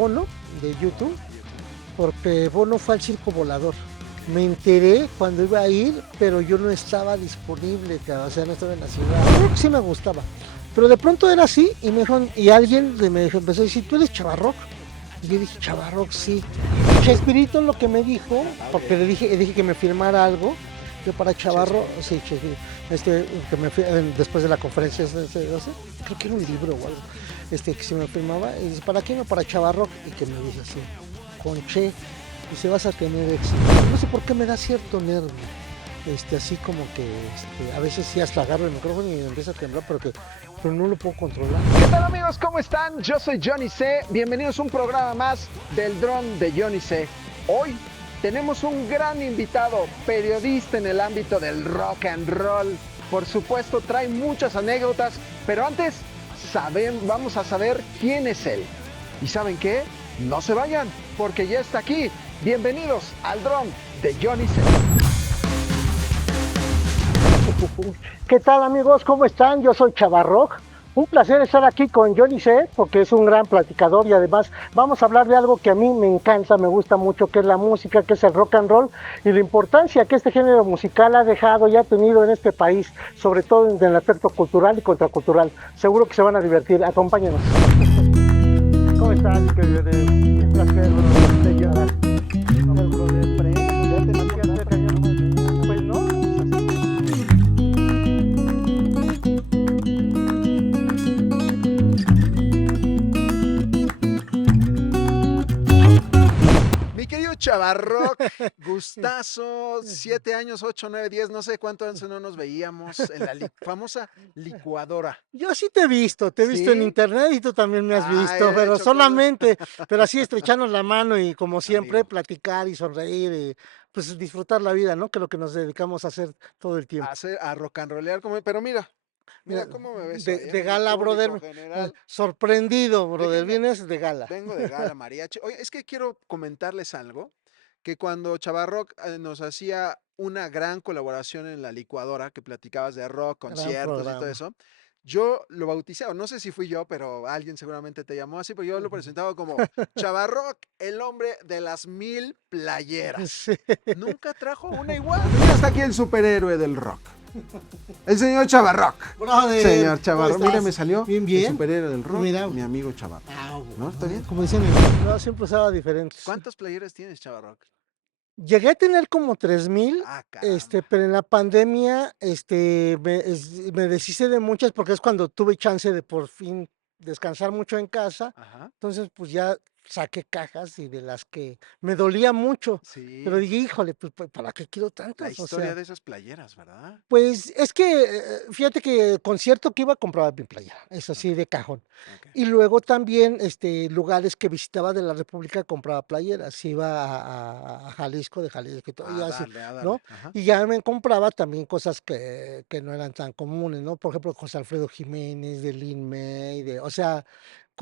Bono de YouTube, porque Bono fue al circo volador. Me enteré cuando iba a ir, pero yo no estaba disponible, o sea, no estaba en la ciudad. Creo que sí me gustaba, pero de pronto era así y me dijo, y alguien empezó a decir, ¿tú eres Chavarrock? Y yo dije, Chavarrock, sí. Chespirito lo que me dijo, porque le dije que me firmara algo, yo para Chavarro, sí, que después de la conferencia, creo que era un libro o algo, que se me firmaba, y dice, ¿para qué no? Para Chavarrock, y que me dice así, con Che, y se vas a tener éxito. No sé por qué me da cierto nervio, así como que, a veces sí hasta agarro el micrófono y empieza a temblar, pero no lo puedo controlar. ¿Qué tal, amigos? ¿Cómo están? Yo soy Johnny C. Bienvenidos a un programa más del Dron de Johnny C. Hoy tenemos un gran invitado, periodista en el ámbito del rock and roll. Por supuesto, trae muchas anécdotas, pero antes vamos a saber quién es él. ¿Y saben qué? No se vayan, porque ya está aquí. Bienvenidos al Dron de Johnny C. ¿Qué tal, amigos? ¿Cómo están? Yo soy Chavarrock. Un placer estar aquí con Johnny C, porque es un gran platicador y además vamos a hablar de algo que a mí me encanta, me gusta mucho, que es la música, que es el rock and roll y la importancia que este género musical ha dejado y ha tenido en este país, sobre todo en el aspecto cultural y contracultural. Seguro que se van a divertir. Acompáñenos. ¿Cómo estás, querido? Un placer, Pues no. Mi querido Chavarrock, gustazo, 7 años, 8, 9, 10, no sé cuánto antes no nos veíamos en la famosa licuadora. Yo sí te he visto ¿Sí? en internet y tú también me has visto, Ay, pero hecho solamente, pero así estrecharnos la mano y como siempre Amigo. platicar y sonreír y pues disfrutar la vida, ¿no? Que es lo que nos dedicamos a hacer todo el tiempo. A rock and rollear, pero mira Mira, cómo me ves de, hoy, de mira, gala, público brother, general. sorprendido, brother, Déjenme, vienes de gala. vengo de gala mariachi. Oye, es que quiero comentarles algo, que cuando Chavarrock nos hacía una gran colaboración en la licuadora, que platicabas de rock, Gran conciertos y todo programa. eso, yo lo bauticé, o no sé si fui yo, pero alguien seguramente te llamó así, pero yo lo presentaba como Chavarrock, el hombre de las 1000 playeras. Sí. Nunca trajo una igual. Ya está aquí el superhéroe del rock. El señor Chavarrock. Brother, Señor ¿cómo Chavarrock, estás? mira, me salió Bien, bien. el superhéroe del rock, Mira. mi amigo Chavarrock. ¿No? ¿Está bien? Como dicen, no, siempre usaba diferentes. ¿Cuántas playeras tienes, Chavarrock? Llegué a tener como 3000, Ah, caramba. pero en la pandemia, me deshice de muchas porque es cuando tuve chance de por fin descansar mucho en casa. Ajá. Entonces, pues ya saqué cajas y de las que me dolía mucho, pero Sí, dije, híjole, pues ¿para qué quiero la tantas? O historia sea, de esas playeras, ¿verdad? pues es que, fíjate que concierto que iba compraba mi playera, eso sí, Ok, de cajón. ok. Y luego también, lugares que visitaba de la República compraba playeras, iba a Jalisco, de Jalisco y todo, y A así, darle, a darle. ¿no? Ajá. Y ya me compraba también cosas que no eran tan comunes, ¿no? Por ejemplo, José Alfredo Jiménez, de Lin May, o sea,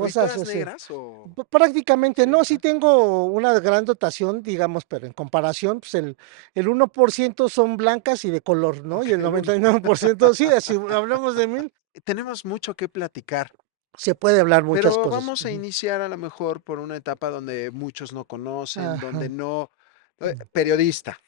¿Oye, cosas todas así. negras o...? Prácticamente Sí, no, sí ¿verdad? tengo una gran dotación, digamos, pero en comparación, pues el 1% son blancas y de color, ¿no? Ok, Y el el 99% sí, si hablamos de 1000, Tenemos mucho que platicar, se puede hablar muchas pero cosas. vamos a iniciar a lo mejor por una etapa donde muchos no conocen, donde Ajá. no... periodista.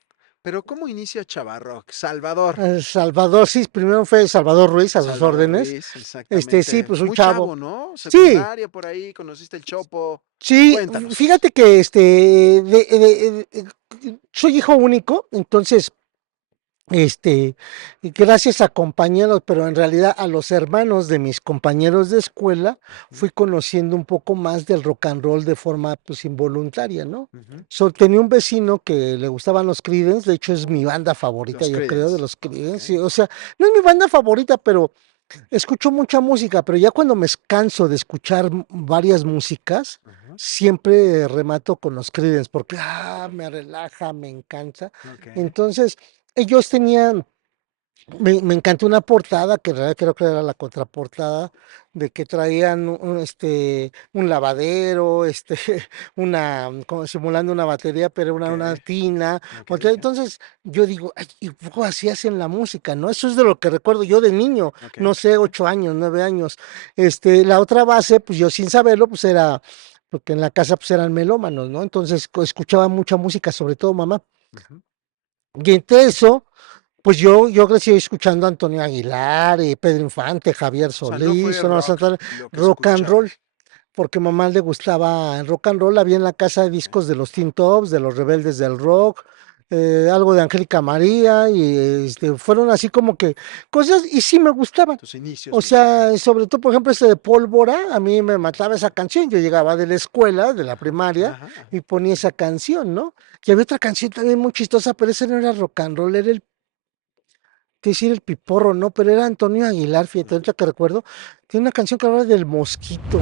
Pero ¿cómo inicia Chavarrock? Salvador. Salvador, sí, primero fue Salvador Ruiz a sus Salvador órdenes. Ruiz, Sí, exactamente. pues un Muy chavo. chavo, ¿no? Sí, Secundaria por ahí, conociste el Chopo. sí, Cuéntanos. fíjate que soy hijo único, entonces y gracias a compañeros, pero en realidad a los hermanos de mis compañeros de escuela, Ujú, fui conociendo un poco más del rock and roll de forma pues involuntaria, ¿no? ujú. Tenía un vecino que le gustaban los Creedence, de hecho es mi banda favorita, Los yo creo, de Creedence. los Creedence, Ok. sí, o sea, no es mi banda favorita, pero escucho mucha música, pero ya cuando me canso de escuchar varias músicas, Ajá, siempre remato con los Creedence, porque me relaja, me encanta. ok. Entonces, ellos tenían me encantó una portada que en realidad creo que era la contraportada de que traían un lavadero, como simulando una batería, pero Ok, una tina. ok, ok. Entonces yo digo, "Ay, ¿y poco así hacen la música, no?" Eso es de lo que recuerdo yo de niño, Ok, no sé, 8 años, 9 años. La otra base, pues yo sin saberlo, pues era porque en la casa pues eran melómanos, ¿no? Entonces escuchaba mucha música, sobre todo mamá. Ujú. Y entre eso, pues yo crecí escuchando a Antonio Aguilar, Pedro Infante, Javier O sea, no Solís, fue Sonora rock Santanera, lo que rock and escuchaba. roll, porque a mamá le gustaba el rock and roll, había en la casa discos de los Teen Tops, de los Rebeldes del Rock, algo de Angélica María, y fueron así como que cosas, y sí me gustaban. Tus inicios O sea, musicales. sobre todo, por ejemplo, ese de Pólvora, a mí me mataba esa canción. Yo llegaba de la escuela, de la primaria, Ajá, ajá. y ponía esa canción, ¿no? Y había otra canción también muy chistosa, pero ese no era rock and roll, era te decir el piporro, ¿no? Pero era Antonio Aguilar, fíjate, ahorita que recuerdo, tiene una canción que habla del mosquito.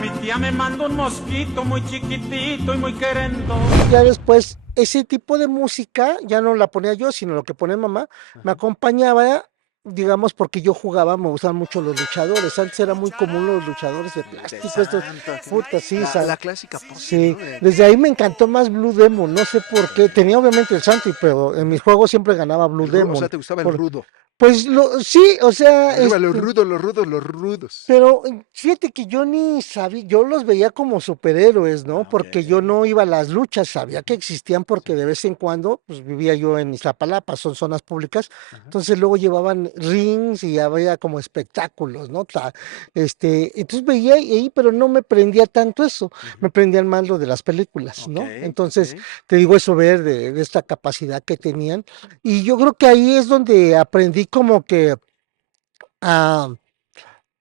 Mi tía me mandó un mosquito muy chiquitito y muy querendo. Ya después, ese tipo de música ya no la ponía yo, sino lo que ponía mamá, me Ajá. acompañaba, digamos, porque yo jugaba, me gustaban mucho los luchadores. Antes era muy común los luchadores de De plástico, estos, Santa. puta, sí, La clásica pose, sí. ¿no? Desde ahí me encantó más Blue Demon, no sé por qué. Tenía obviamente el Santi, pero en mis juegos siempre ganaba Blue O sea, Demon. te gustaba el Por, rudo. pues sí, o sea, Arriba los rudos, los rudos, los rudos. pero fíjate que yo ni sabía, yo los veía como superhéroes, ¿no? Ah, ok. Porque yo no iba a las luchas, sabía que existían porque de vez en cuando, pues vivía yo en Iztapalapa, son zonas públicas, Ajá. entonces luego llevaban rings y había como espectáculos, ¿no? Entonces veía ahí, pero no me prendía tanto eso, me Ujú. prendían más lo de las películas, Ok, ¿no? ok. Entonces, te digo eso, ver de esta capacidad que tenían, y yo creo que ahí es donde aprendí como que a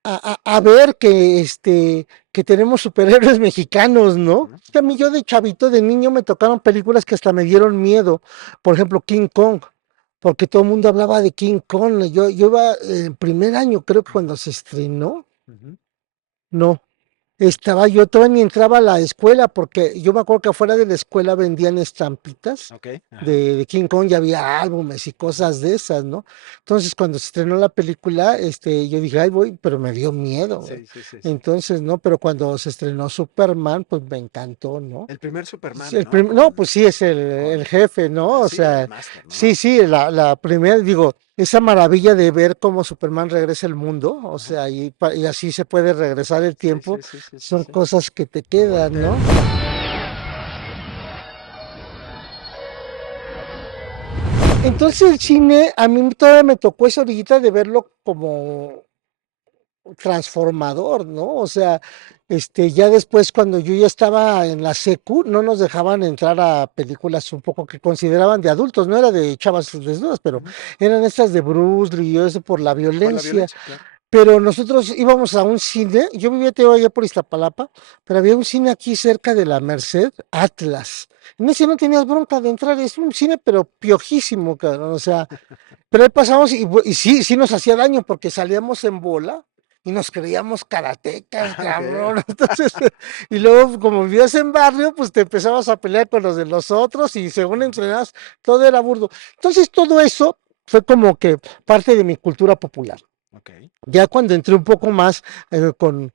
a ver que tenemos superhéroes mexicanos, ¿no? Ujú. Es que a mí yo de chavito, de niño, me tocaron películas que hasta me dieron miedo. Por ejemplo, King Kong, porque todo el mundo hablaba de King Kong. Yo iba el primer año, creo que cuando se estrenó, Ujú. no, estaba yo, todavía ni entraba a la escuela, porque yo me acuerdo que afuera de la escuela vendían estampitas Ok, ajá. de King Kong, ya había álbumes y cosas de esas, ¿no? Entonces, cuando se estrenó la película, yo dije, ay, voy, pero me dio miedo, güey. Sí, sí, sí, sí. Entonces, ¿no? Pero cuando se estrenó Superman, pues me encantó, ¿no? El primer Sí, Superman, ¿no? No, pues sí, es el Con, jefe, ¿no? O sí, el sea, máster, sí, ¿no? sí, la primera, digo, esa maravilla de ver cómo Superman regresa al mundo, o Ajá. sea, y así se puede regresar el Sí, tiempo, sí, sí, sí, sí, son sí. cosas que te quedan, ¿no? Entonces el cine, a mí todavía me tocó esa orillita de verlo como transformador, ¿no? O sea, ya después cuando yo ya estaba en la secu, no nos dejaban entrar a películas un poco que consideraban de adultos, no era de chavas desnudas, pero Ujú. eran estas de Bruce Lee y eso por la Por la violencia. violencia, claro. Pero nosotros íbamos a un cine, yo vivía te digo, allá por Iztapalapa, pero había un cine aquí cerca de la Merced, Atlas. En ese no tenías bronca de entrar, es un cine pero piojísimo, cabrón, o sea, pero ahí pasamos y sí, sí nos hacía daño porque salíamos en bola y nos creíamos karatecas, Ah, ok. cabrón. Entonces, y luego como vivías en barrio, pues te empezabas a pelear con los de los otros y según Ujú. entrenabas, todo era burdo. Entonces, todo eso fue como que parte de mi cultura popular. Ok. Ya cuando entré un poco más con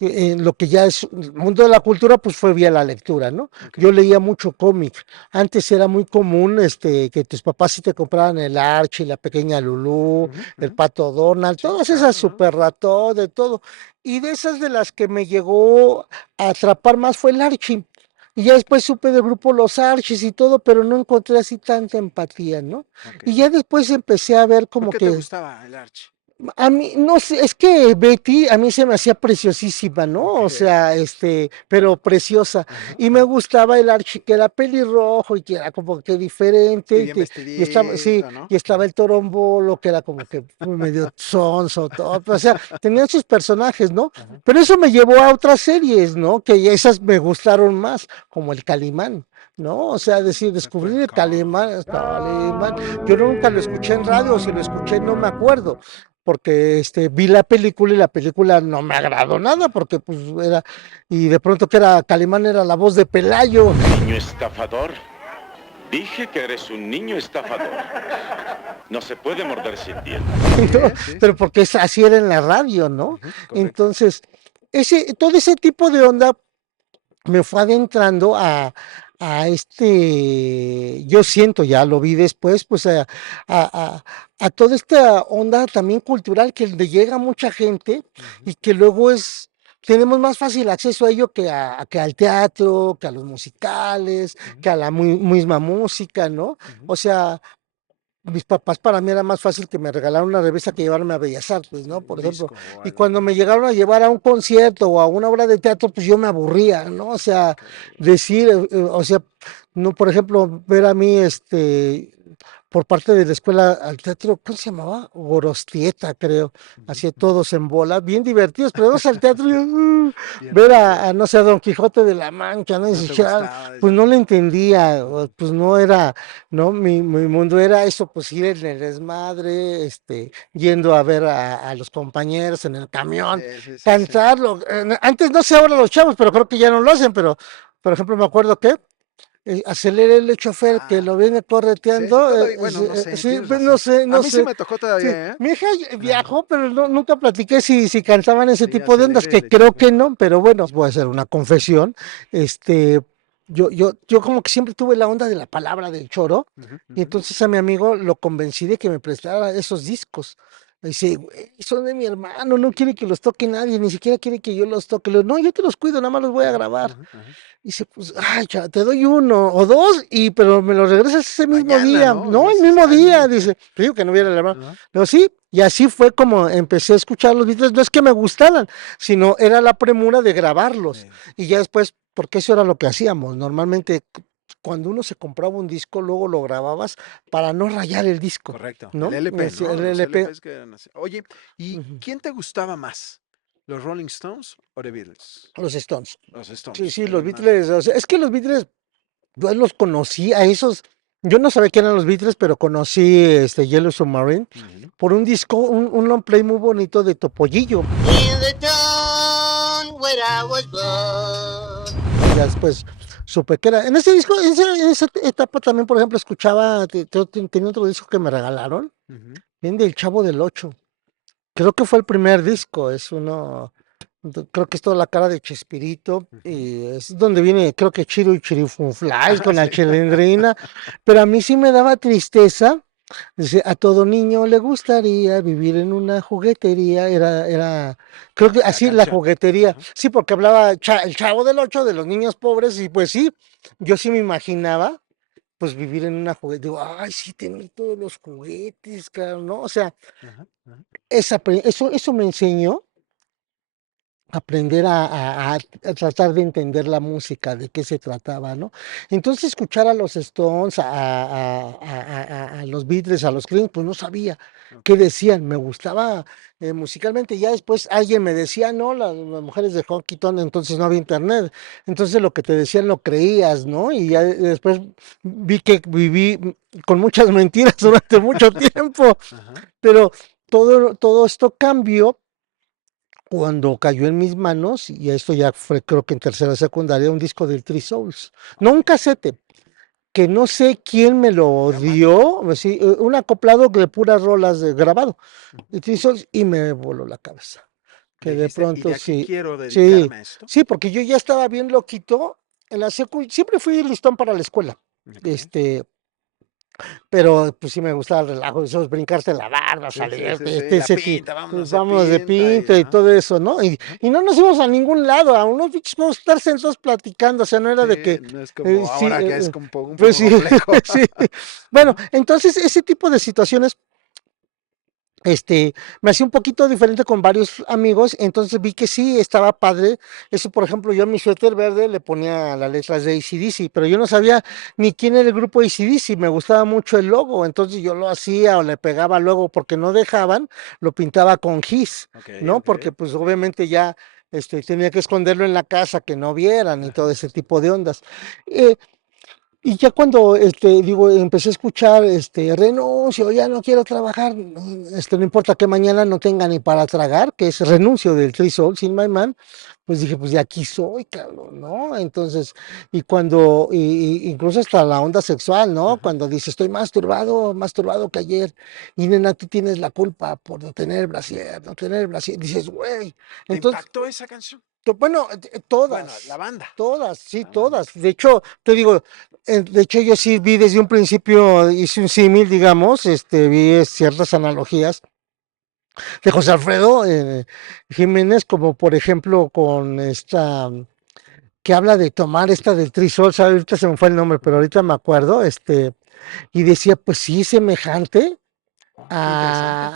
lo que ya es el mundo de la cultura, pues fue vía la lectura, ¿no? Ok. Yo leía mucho cómic. Antes era muy común que tus papás sí te compraran el Archie, la pequeña Lulú, Ujú, el ujú. Pato Donald, Sí, todas esas claro, ¿no? super ratón, de todo. Y de esas de las que me llegó a atrapar más fue el Archie. Y ya después supe del grupo Los Archies y todo, pero no encontré así tanta empatía, ¿no? Ok. Y ya después empecé a ver ¿Por como qué te que gustaba el Arch? a mí, no sé, es que Betty a mí se me hacía preciosísima, ¿no? O Ok. sea, pero preciosa. Ajá, Y me ajá. gustaba el Archie, que era pelirrojo y que era como que diferente. Y bien Y estaba, sí, vestidito, ¿no? y estaba Ujú. el Torombolo, que era como que medio sonso, todo. O sea, tenían sus personajes, ¿no? Ajá. Pero eso me llevó a otras series, ¿no? Que esas me gustaron más, como el Calimán. ¿No? O sea, decir, descubrir el Calimán, yo nunca lo escuché en radio, o si lo escuché no me acuerdo, porque vi la película y la película no me agradó nada, porque pues era, y de pronto que era Calimán era la voz de Pelayo. Niño estafador. Dije que eres un niño estafador. No se puede morder sin dientes. Así ¿No? es, sí. Pero porque así era en la radio, ¿no? Ujú, correcto. Entonces, todo ese tipo de onda me fue adentrando yo siento, ya lo vi después, pues a toda esta onda también cultural que le llega a mucha gente Ujú. y que luego es tenemos más fácil acceso a ello que al teatro, que a los musicales, que a la misma música, ¿no? O sea, mis papás para mí era más fácil que me regalaran una revista que llevarme a Bellas Artes, ¿no? Por ejemplo. Disco o Y algo. cuando me llegaron a llevar a un concierto o a una obra de teatro, pues yo me aburría, ¿no? O sea, decir, o sea, no, por ejemplo, ver a mí, por parte de la escuela al teatro, ¿cómo se llamaba? Gorostieta, creo. Hacía todos en bola, bien divertidos, pero vamos al teatro y Bien ver rico. a, no sé, a Don Quijote de la Mancha, ¿no? Y No te dices, "Chale", gustaba, pues decía. no le entendía, pues no era, ¿no? Mi mundo era eso, pues ir en el desmadre, yendo a ver a los compañeros en el camión, Sí. cantarlo. Antes no sé ahora los chavos, pero creo que ya no lo hacen, pero, por ejemplo, me acuerdo que acelere el chofer que Ah, lo viene sí, correteando. todavía, bueno, no sé, Sí, tienes pues no razón. sé, A no mí sí sé. me tocó Sí, todavía, ¿eh? mi hija viajó, pero nunca platiqué si cantaban ese Sí, tipo de ondas, acelere que el creo chofer. que no, pero bueno, voy a hacer una confesión. Este, yo como que siempre tuve la onda de la palabra del choro, Ujú, y ujú. entonces a mi amigo lo convencí de que me prestara esos discos. Me dice, güey, son de mi hermano, no quiere que los toque nadie, ni siquiera quiere que yo los toque. Le digo, no, yo te los cuido, nada más los voy a grabar. Ajá. Dice, pues, ay, te doy uno o dos, pero me lo regresas ese mismo Mañana, día. ¿no? No, el mismo El mismo día, día. dice. Te digo que no hubiera la mano. Ajá. Pero sí, y así fue como empecé a escuchar los Beatles. No es que me gustaran, sino era la premura de grabarlos. Sí, Y ya después, porque eso era lo que hacíamos. Normalmente, cuando uno se compraba un disco, luego lo grababas para no rayar el disco, correcto. El ¿no? LP, Sí, ¿no? el Los LP. LPs que eran así. Oye, ¿y Ujú. quién te gustaba más? ¿Los Rolling Stones o The Beatles? Los Stones. Los Sí, Stones, sí, los eres más de... Beatles. O sea, es que los Beatles yo los conocí a esos, yo no sabía quién eran los Beatles, pero conocí Yellow Submarine Ujú. por un disco, un long play muy bonito de Topollillo. In the town where I was born. Ya después supe que era. En ese disco, en esa etapa también, por ejemplo, escuchaba, tenía otro disco que me regalaron, Ujú. bien del Chavo del Ocho. Creo que fue el primer disco, es uno, creo que es toda la cara de Chespirito, Ujú. y es donde viene, creo que Chiru y Chirifunflies Ah, con la sí. chilindrina, pero a mí sí me daba tristeza. Dice, a todo niño le gustaría vivir en una juguetería, creo que La así la canción. juguetería, Ajá. sí, porque hablaba el Chavo del Ocho de los niños pobres, y pues sí, yo sí me imaginaba, pues vivir en una juguetería, digo, ay, sí, tener todos los juguetes, cabrón, ¿no? O sea, Ajá. eso me enseñó aprender a tratar de entender la música, de qué se trataba, ¿no? Entonces escuchar a los Stones, a los Beatles, a los Cream, pues no sabía qué Ok. decían, me gustaba musicalmente. Ya después alguien me decía, no, las mujeres de Honky Tonk, entonces no había internet, entonces lo que te decían lo creías, ¿no? Y ya después vi que viví con muchas mentiras durante mucho tiempo, Ajá. pero todo esto cambió cuando cayó en mis manos, y esto ya fue creo que en tercera secundaria, un disco del Three Souls, no un casete, que no sé quién me lo Grabaron. dio, sí, un acoplado de puras rolas de grabado, de Three Souls, y me voló la cabeza, que de Dijiste, y pronto de aquí sí, quiero sí, dedicarme a esto. sí, porque yo ya estaba bien loquito, en la siempre fui listón para la escuela, Ok. pero pues sí me gustaba el relajo, eso es brincarte la barba, Sí. La pinta, vámonos de vámonos de pinta y... pinta y Ajá. todo eso, ¿no? Ajá. Y no nos íbamos a ningún lado, a unos bichos vamos a estar sentados platicando, o sea, no era de Sí, que, no es como sí, ahora que es un pues poco sí, complejo. sí. Bueno, Ajá. entonces ese tipo de situaciones me hacía un poquito diferente con varios amigos, entonces vi que sí, estaba padre. Eso, por ejemplo, yo en mi suéter verde le ponía las letras de AC/DC, pero yo no sabía ni quién era el grupo AC/DC, me gustaba mucho el logo, entonces yo lo hacía o le pegaba luego porque no dejaban, lo pintaba con gis, Ok, ¿no? ok. Porque pues obviamente ya tenía que esconderlo en la casa, que no vieran y todo Ajá. ese tipo de ondas. Eh, y ya cuando, digo, empecé a escuchar, renuncio, ya no quiero trabajar, no importa que mañana no tenga ni para tragar, que es renuncio del Three Souls in My Man, pues dije, pues de aquí soy, cabrón, ¿no? Entonces, y cuando, incluso hasta la onda sexual, ¿no? Ajá. Cuando dice, estoy más turbado que ayer, y nena, tú tienes la culpa por no tener brasier, dices, güey, ¿Te entonces, impactó esa canción? bueno, Bueno, la todas. banda. Todas, sí, La banda. todas. De hecho, te digo, de hecho yo sí vi desde un principio, hice un símil, digamos, vi ciertas analogías de José Alfredo Jiménez, como por ejemplo con esta que habla de tomar esta del Trisol, ¿sabe? Ahorita se me fue el nombre, pero ahorita me acuerdo, y decía, pues sí, semejante Qué interesante.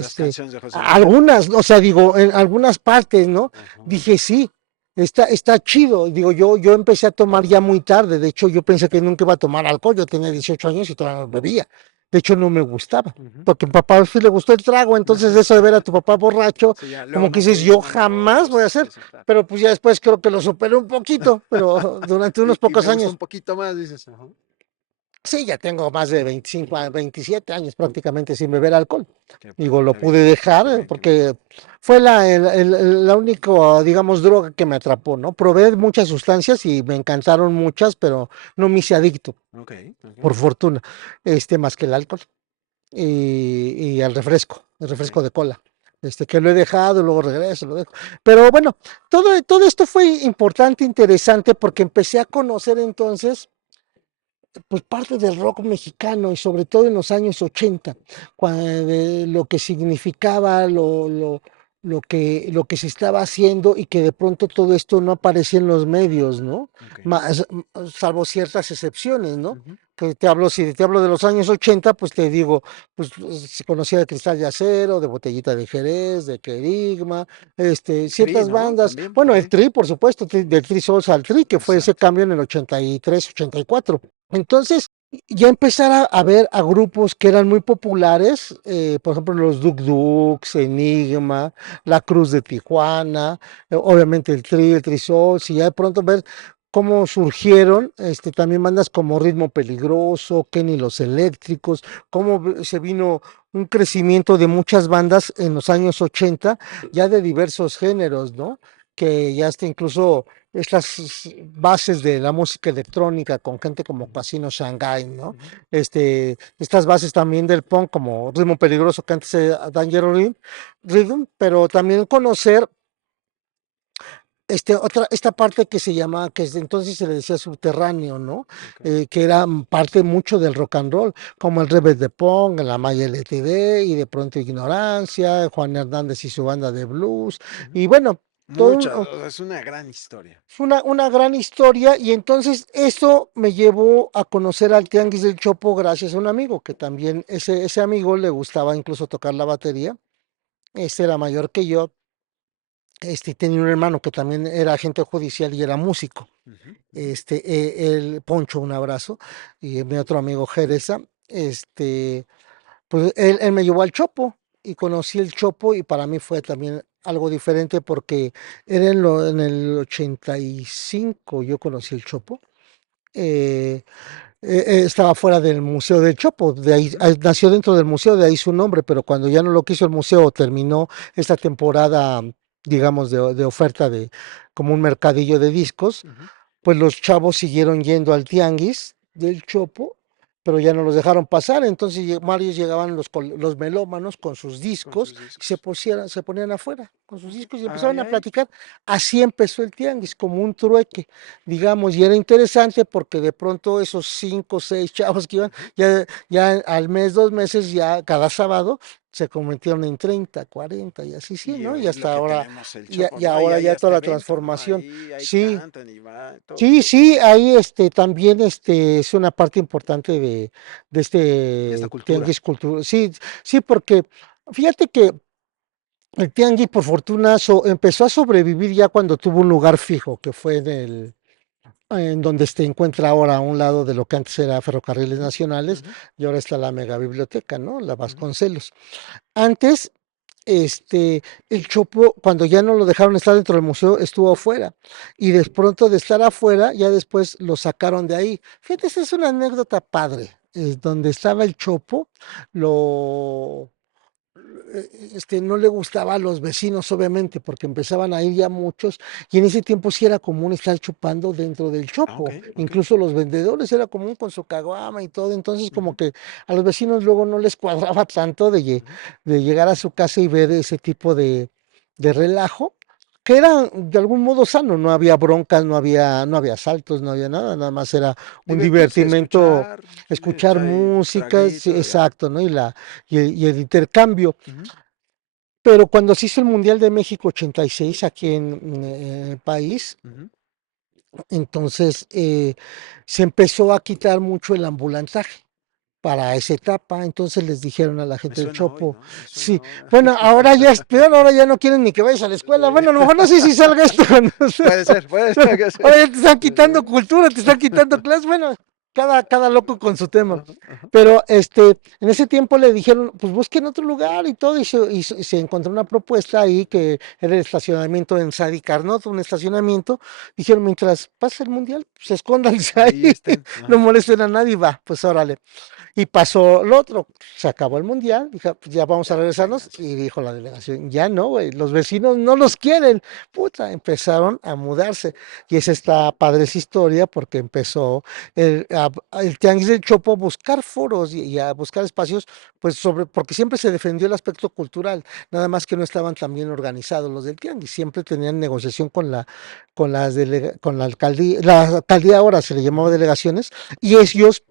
Las canciones de José a Alfredo. algunas, o sea, digo, en algunas partes, ¿no? Ajá. Dije, sí, está chido. Digo, yo empecé a tomar ya muy tarde. De hecho, yo pensé que nunca iba a tomar alcohol. Yo tenía 18 años y todavía no bebía. De hecho, no me gustaba. Ujú. Porque a mi papá sí le gustó el trago. Entonces, eso de ver a tu papá borracho, Sí, ya, luego como que no dices, quieres yo tomar jamás voy a alcohol, hacer. eso está. Pero pues ya después creo que lo superé un poquito, pero durante unos Y me pocos gusta años. un poquito más, dices. Ajá. Sí, ya tengo más de 25, 27 años prácticamente sin beber alcohol. Qué Digo, padre, lo pude dejar qué bien, qué bien. porque fue la única, digamos, droga que me atrapó, ¿no? Probé muchas sustancias y me encantaron muchas, pero no me hice adicto, Ok, ok, por fortuna, más que el alcohol y el ok. refresco de cola. Que lo he dejado, luego regreso, lo dejo. Pero bueno, todo esto fue importante, interesante, porque empecé a conocer entonces pues parte del rock mexicano y sobre todo en los años 80, de lo que significaba, lo que se estaba haciendo y que de pronto todo esto no aparecía en los medios, ¿no? Ok. Salvo ciertas excepciones, ¿no? Ujú. Si te hablo de los años 80, pues te digo, pues se conocía de Cristal de Acero, de Botellita de Jerez, de Querigma, Tri, ciertas ¿no? bandas, También bueno, por el ahí. Tri, por supuesto, del Tri Souls al Tri, que fue ese Exacto. cambio en el 83, 84. Entonces, ya empezar a ver a grupos que eran muy populares, por ejemplo, los Duk Dukes, Enigma, La Cruz de Tijuana, obviamente el Tri Souls, y ya de pronto ver cómo surgieron también bandas como Ritmo Peligroso, Kenny los Eléctricos, cómo se vino un crecimiento de muchas bandas en los años 80, ya de diversos géneros, ¿no? Que ya hasta incluso estas bases de la música electrónica con gente como Ujú, Casino Shanghai, ¿no? ujú. Estas bases también del punk como Ritmo Peligroso que antes era Danger Rhythm, pero también conocer esta parte que se llama, que desde entonces se le decía subterráneo, ¿no? Ok. Que era parte mucho del rock and roll, como el Rebel de Pong, la Maya LTD, y de pronto Ignorancia, Juan Hernández y su banda de blues, Ujú. y bueno, todo Muchas, o sea, es una gran historia. fue una gran historia, y entonces eso me llevó a conocer al Tianguis del Chopo gracias a un amigo, que también ese amigo le gustaba incluso tocar la batería, este era mayor que yo, tenía un hermano que también era agente judicial y era músico, Ujú, ujú. el Poncho, un abrazo, y mi otro amigo Jereza, pues él me llevó al Chopo y conocí el Chopo y para mí fue también algo diferente porque era en el 85 yo conocí el Chopo. eh, Estaba fuera del Museo del Chopo, de ahí, Ujú. nació dentro del museo, de ahí su nombre, pero cuando ya no lo quiso el museo, terminó esta temporada, digamos, de oferta de como un mercadillo de discos, Ujú. pues los chavos siguieron yendo al tianguis del Chopo, pero ya no los dejaron pasar, entonces varios llegaban los melómanos con sus Con discos sus y discos. se ponían afuera con sus Ujú. discos y Ay, empezaban a ay. platicar. Así empezó el tianguis, como un trueque, digamos, y era interesante porque de pronto esos 5 o 6 chavos que iban, Ujú. ya al mes, 2 meses, ya cada sábado se convirtieron en 30, 40 y así sí, Y ¿no? Y hoy lo hasta que ahora, tenemos el y, Chopo, y ¿no? Y ahora hay ya hasta toda la evento, ¿no? transformación. Ahí Sí, cantan y va todo, sí, todo. sí, ahí también es una parte importante de De esta este cultura. tianguis cultural. Sí, sí, porque fíjate que el tianguis, por fortuna, empezó a sobrevivir ya cuando tuvo un lugar fijo, que fue en donde se encuentra ahora a un lado de lo que antes era Ferrocarriles Ujú, Nacionales, ujú, y ahora está la mega biblioteca, ¿no? La ujú. Vasconcelos. Antes, el Chopo, cuando ya no lo dejaron estar dentro del museo, estuvo afuera. Y de pronto de estar afuera, ya después lo sacaron de ahí. Fíjate, esa es una anécdota padre. Donde estaba el Chopo, lo no le gustaba a los vecinos, obviamente, porque empezaban a ir ya muchos, y en ese tiempo sí era común estar chupando dentro del Ah, ok, chopo, ok. incluso los vendedores era común con su caguama y todo, entonces como Ujú, que a los vecinos luego no les cuadraba tanto ujú. de llegar a su casa y ver ese tipo de relajo, que era de algún modo sano, no había broncas, no había asaltos, no había nada, nada más era un Divertirse, divertimento, escuchar echar ahí un música, sí, traguito, ya. exacto, ¿no? Y el intercambio. Ujú. Pero cuando se hizo el Mundial de México 86 aquí en el país, Ujú. entonces se empezó a quitar mucho el ambulantaje para esa etapa, entonces les dijeron a la Me gente del suena hoy, Chopo, ¿no? Me suena sí, ahora. bueno, ahora ya es peor, ahora ya no quieren ni que vayas a la escuela, bueno, a lo mejor no sé si salga esto cuando Puede ser que sí. ahora ya te están quitando cultura, te están quitando clases, bueno, cada loco con su tema. Ajá, ajá. Pero en ese tiempo le dijeron, pues busquen otro lugar y todo, y se encontró una propuesta ahí que era el estacionamiento en Sadi Carnot, un estacionamiento. Dijeron, mientras pasa el mundial, pues escóndanse ahí, Ahí estén. no Ajá. molesten a nadie, va, pues órale. Y pasó lo otro, se acabó el mundial, dije, pues ya vamos a Ya, regresarnos. vénganse. Y dijo la delegación, ya no, güey, los vecinos no los quieren. Puta, empezaron a mudarse. Y esa está padre esa historia porque empezó el Tianguis del Chopo a buscar foros y a buscar espacios, pues porque siempre se defendió el aspecto cultural, nada más que no estaban tan bien organizados los del Tianguis, siempre tenían negociación con la alcaldía, la alcaldía ahora se le llamaba Ujú. delegaciones, y ellos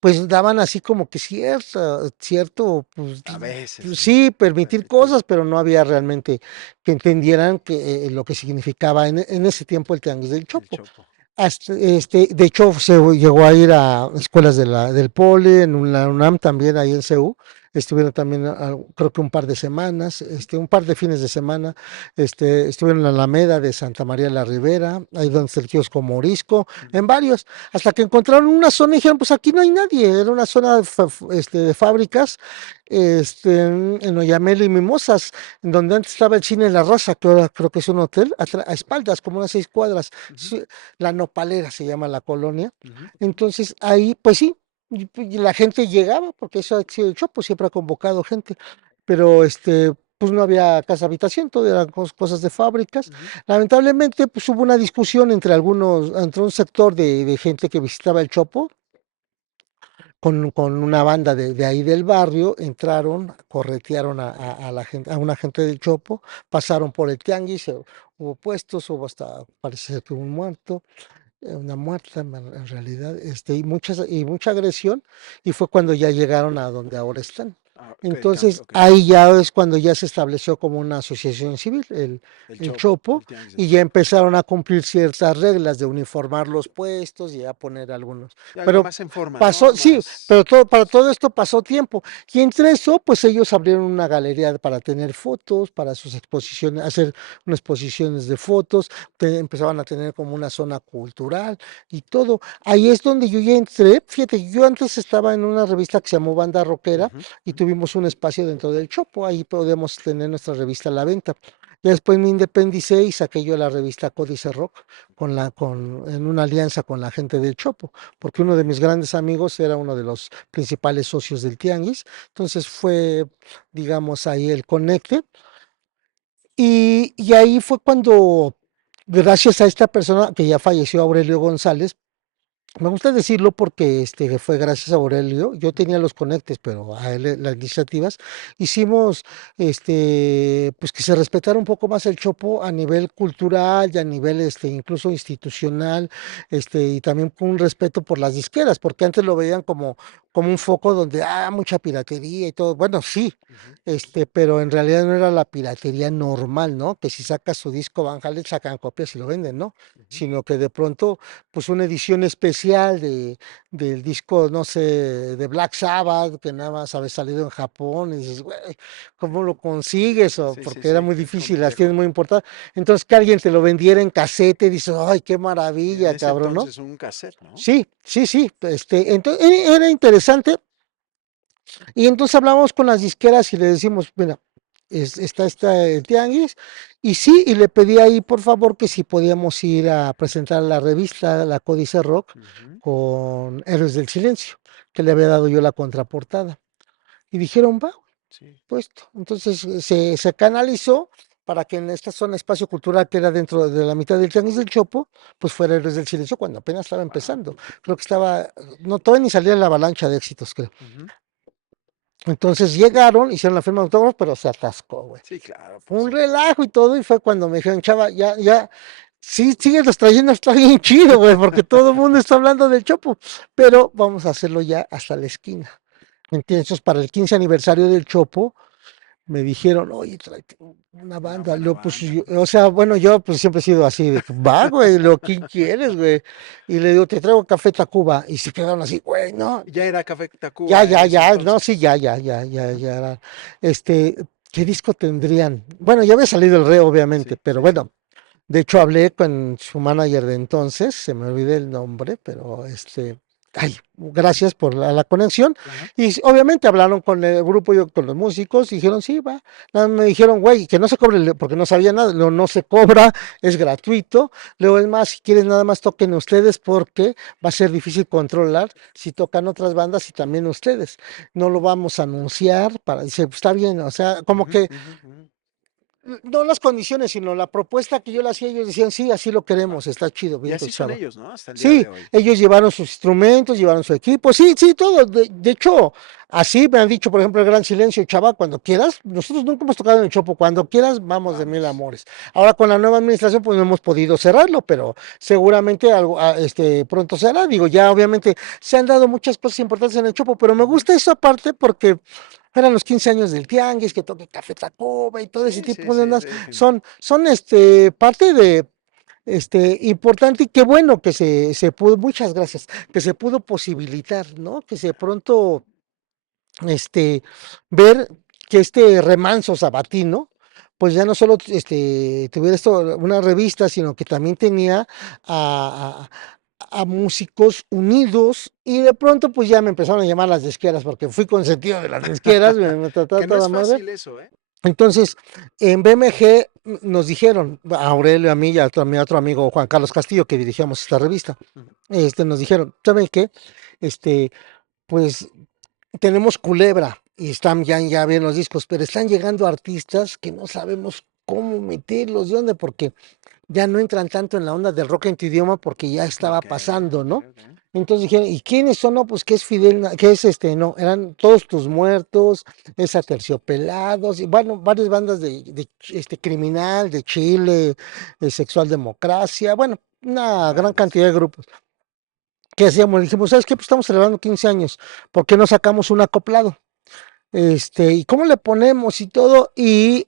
pues daban así como que cierto, pues A veces, ¿no? sí, permitir Permitir cosas, pero no había realmente que entendieran lo que significaba en ese tiempo el Tianguis del el Chopo. chopo. De hecho, se llegó a ir a escuelas del Pole, la UNAM también, ahí en CEU. Estuvieron también, creo que un par de semanas, un par de fines de semana. Estuvieron en la Alameda de Santa María la Ribera, ahí donde está el kiosco Morisco, Ujú. en varios, hasta que encontraron una zona y dijeron, pues aquí no hay nadie. Era una zona de fábricas, en Oyamel y Mimosas, en donde antes estaba el cine La Raza, que ahora creo que es un hotel, a espaldas, como unas 6 cuadras. Ujú. Sí, La Nopalera se llama la colonia. Ujú. Entonces ahí, pues sí, y la gente llegaba, porque eso ha sido el Chopo, siempre ha convocado gente, pero pues no había casa habitación, todo eran cosas de fábricas. Ujú. Lamentablemente, pues hubo una discusión entre un sector de gente que visitaba el Chopo, con una banda de ahí del barrio, entraron, corretearon a la gente, a una gente del Chopo, pasaron por el tianguis, hubo puestos, hubo hasta, parece ser que un muerto, una muerta en realidad, y mucha agresión, y fue cuando ya llegaron a donde ahora están. Ah, ok, el cambio, Entonces, ok. ahí ya es cuando ya se estableció como una asociación civil, El el chopo, Chopo, el tianguis del y ya chopo. empezaron a cumplir ciertas reglas de uniformar los puestos y a poner algunos. Ya algo Pero más en forma, ¿no? pasó, sí, pero Más. para todo esto pasó tiempo. Y entre eso, pues ellos abrieron una galería para tener fotos, para sus exposiciones, hacer unas exposiciones de fotos, empezaban a tener como una zona cultural y todo. Ahí es donde yo ya entré. Fíjate, yo antes estaba en una revista que se llamó Banda Rockera Ujú, y ujú. tuvimos un espacio dentro del Chopo. Ahí podemos tener nuestra revista a la venta. Ya después me independicé y saqué yo la revista Códice Rock en una alianza con la gente del Chopo, porque uno de mis grandes amigos era uno de los principales socios del Tianguis. Entonces fue, digamos, ahí el conecte. Y ahí fue cuando, gracias a esta persona que ya falleció, Aurelio González, me gusta decirlo porque fue gracias a Aurelio. Yo tenía los conectes, pero a él las iniciativas. Hicimos pues que se respetara un poco más el Chopo a nivel cultural y a nivel incluso institucional, y también con un respeto por las disqueras, porque antes lo veían como un foco donde mucha piratería y todo. Bueno, sí, Ujú. pero en realidad no era la piratería normal, ¿no? Que si sacas su disco Van Halen, sacan copias y lo venden, ¿no? Ujú. Sino que de pronto pues una edición especial del disco, no sé, de Black Sabbath, que nada más había salido en Japón, y dices, güey, ¿cómo lo consigues? Sí, sí, Porque era sí, muy es difícil, las complejo. tienes muy importantes. Entonces, que alguien te lo vendiera en casete, dices, ay, qué Y en maravilla, ese cabrón, ¿no? entonces un cassette, ¿no? Sí, sí, sí. Entonces, era interesante. Y entonces hablamos con las disqueras y le decimos, mira, está el tianguis, y sí, y le pedí ahí por favor que si podíamos ir a presentar la revista, la Códice Rock, Ujú. con Héroes del Silencio, que le había dado yo la contraportada. Y dijeron, va, Sí. puesto. Entonces se canalizó para que en esta zona espacio cultural que era dentro de la mitad del Tianguis del Chopo, pues fuera Héroes del Silencio cuando apenas estaba Wow. empezando. Creo que estaba, no, todavía ni salía la avalancha de éxitos, creo. Ujú. Entonces llegaron, hicieron la firma de autógrafos, pero se atascó, güey. Sí, claro. Fue pues, un sí. relajo y todo, y fue cuando me dijeron, chava, ya, sí, síguelos trayendo, está bien chido, güey, porque todo el mundo está hablando del Chopo, pero vamos a hacerlo ya hasta la esquina. Entonces, para el 15 aniversario del Chopo, me dijeron, oye, tráete una Una banda. buena Pues, banda. o sea, bueno, yo pues siempre he sido así, de que, va, güey, lo que quieres, güey. Y le digo, te traigo Café Tacuba. Y se quedaron así, güey, no, Ya era Café ya, Tacuba en ya, ese ya, no, entonces. sí, ya era. Este, ¿qué disco tendrían? Bueno, ya había salido el Rey, obviamente, Sí, pero sí. bueno, de hecho hablé con su manager de entonces, se me olvidó el nombre, pero ay, gracias por la conexión. Ajá. Y obviamente hablaron con el grupo, yo con los músicos, y dijeron, sí, va. Nada más me dijeron, güey, que no se cobre, porque no sabía nada, no se cobra, es gratuito. Luego, es más, si quieres, nada más toquen ustedes, porque va a ser difícil controlar si tocan otras bandas y también ustedes. No lo vamos a anunciar para, dice, "Pues, está bien, o sea, como Ujú, que ujú, ujú. no las condiciones, sino la propuesta que yo le hacía, ellos decían, sí, así lo Va. queremos, está chido, Y bien, así pues, son chava. ellos, ¿no? Hasta el día Sí, de hoy. ellos llevaron sus instrumentos, llevaron su equipo, sí, sí, todo. De hecho, así me han dicho, por ejemplo, el Gran Silencio, chava, cuando quieras, nosotros nunca hemos tocado en el Chopo, cuando quieras, vamos de mil Vamos. amores. Ahora con la nueva administración, pues no hemos podido cerrarlo, pero seguramente algo, pronto será. Digo, ya obviamente se han dado muchas cosas importantes en el Chopo, pero me Ujú. gusta esa parte porque eran los 15 años del Tianguis, que toque Café Tacuba y todo ese Sí, sí, tipo de sí, ondas, sí. son parte de importante y qué bueno que se pudo, muchas gracias, que se pudo posibilitar, ¿no? Que se pronto, este, ver que este remanso sabatino, pues ya no solo tuviera esto una revista, sino que también tenía a, a músicos unidos y de pronto pues ya me empezaron a llamar las disqueras porque fui consentido de las disqueras, me trataba Que no toda es madre. fácil eso, ¿eh? Entonces, en BMG nos dijeron, a Aurelio, a mí y a mi otro amigo Juan Carlos Castillo, que dirigíamos esta revista, Ujú. nos dijeron, ¿saben qué? Este, pues tenemos Culebra y están ya bien los discos, pero están llegando artistas que no sabemos cómo meterlos, de dónde, porque ya no entran tanto en la onda del rock en tu idioma porque ya estaba Ok, pasando, ok, ¿no? ok. Entonces dijeron, ¿y quiénes son? No, pues que es Fidel, que es no, eran Todos Tus Muertos, es Aterciopelados, y bueno, varias bandas de Criminal, de Chile, de Sexual Democracia, bueno, una gran Órales. cantidad de grupos. ¿Qué hacíamos? Dijimos, ¿sabes qué? Pues estamos celebrando 15 años, ¿por qué no sacamos un acoplado? ¿Y cómo le ponemos y todo? Y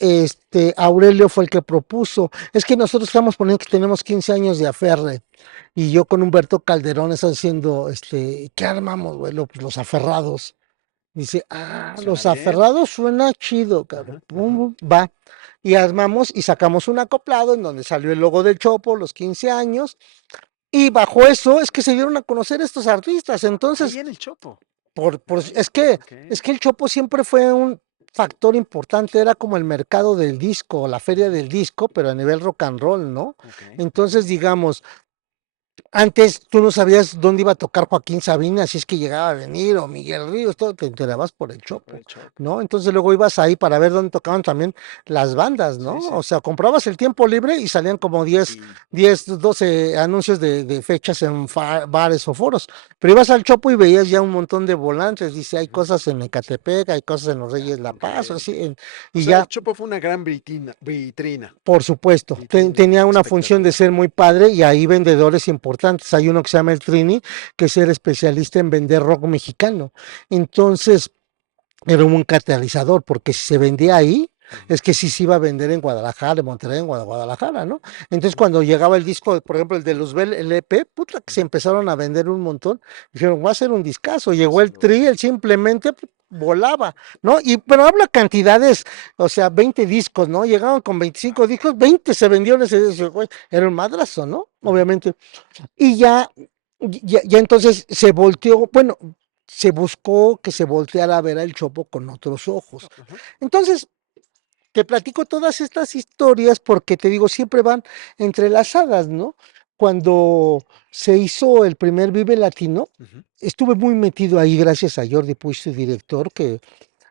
Aurelio fue el que propuso. Es que nosotros estamos poniendo que tenemos 15 años de aferre. Y yo con Humberto Calderón está diciendo, ¿qué armamos, güey? Pues los aferrados. Dice, Suena los bien. aferrados suena chido, cabrón. Ajá, Pum, ajá. pum, va. Y armamos y sacamos un acoplado en donde salió el logo del Chopo, los 15 años. Y bajo eso es que se dieron a conocer estos artistas. Ahí Entonces, en el Chopo. es Nice. que, Ok. es que el Chopo siempre fue un factor importante, era como el mercado del disco, la feria Ujú. del disco, pero a nivel rock and roll, ¿no? Ok, ok. Entonces, digamos, antes tú no sabías dónde iba a tocar Joaquín Sabina, si es que llegaba a venir, o Miguel Ríos, todo te enterabas por el Por Chopo, el Chopo. ¿no? Entonces luego ibas ahí para ver dónde tocaban también las bandas, Sí, ¿no? sí. O sea, comprabas el tiempo libre y salían como Y 12 anuncios de fechas en bares o foros. Pero ibas al Chopo y veías ya un montón de volantes, dice, hay ujú, cosas en Ecatepec, hay cosas en los ya, Reyes La ok. Paz, o así, O y sea, el ya. Chopo fue una gran vitrina. Por supuesto, Vitrina tenía una función de espectacular. ser muy padre y hay vendedores importantes. Hay uno que se llama el Trini, que es el especialista en vender rock mexicano. Entonces, era un catalizador, porque si se vendía ahí, Ujú, es que sí se iba a vender en Guadalajara, en Monterrey, en Guadalajara, ¿no? Entonces, ujú, cuando llegaba el disco, por ejemplo, el de Luzbel, el EP, puta, que se ujú. empezaron a vender un montón, dijeron, va a ser un discazo. Llegó el Sin duda. Tri, él simplemente volaba, ¿no? Pero habla cantidades, o sea, 20 discos, ¿no? Llegaban con 25 discos, 20 se vendieron ese güey, era un madrazo, ¿no? Ujú, Obviamente. Y ya entonces se volteó, bueno, se buscó que se volteara a ver al Chopo con otros ojos. ajá, Entonces, te platico todas estas historias porque te digo, siempre van entrelazadas, ¿no? Cuando se hizo el primer Vive Latino, ujú. estuve muy metido ahí gracias a Jordi Puig, su director, que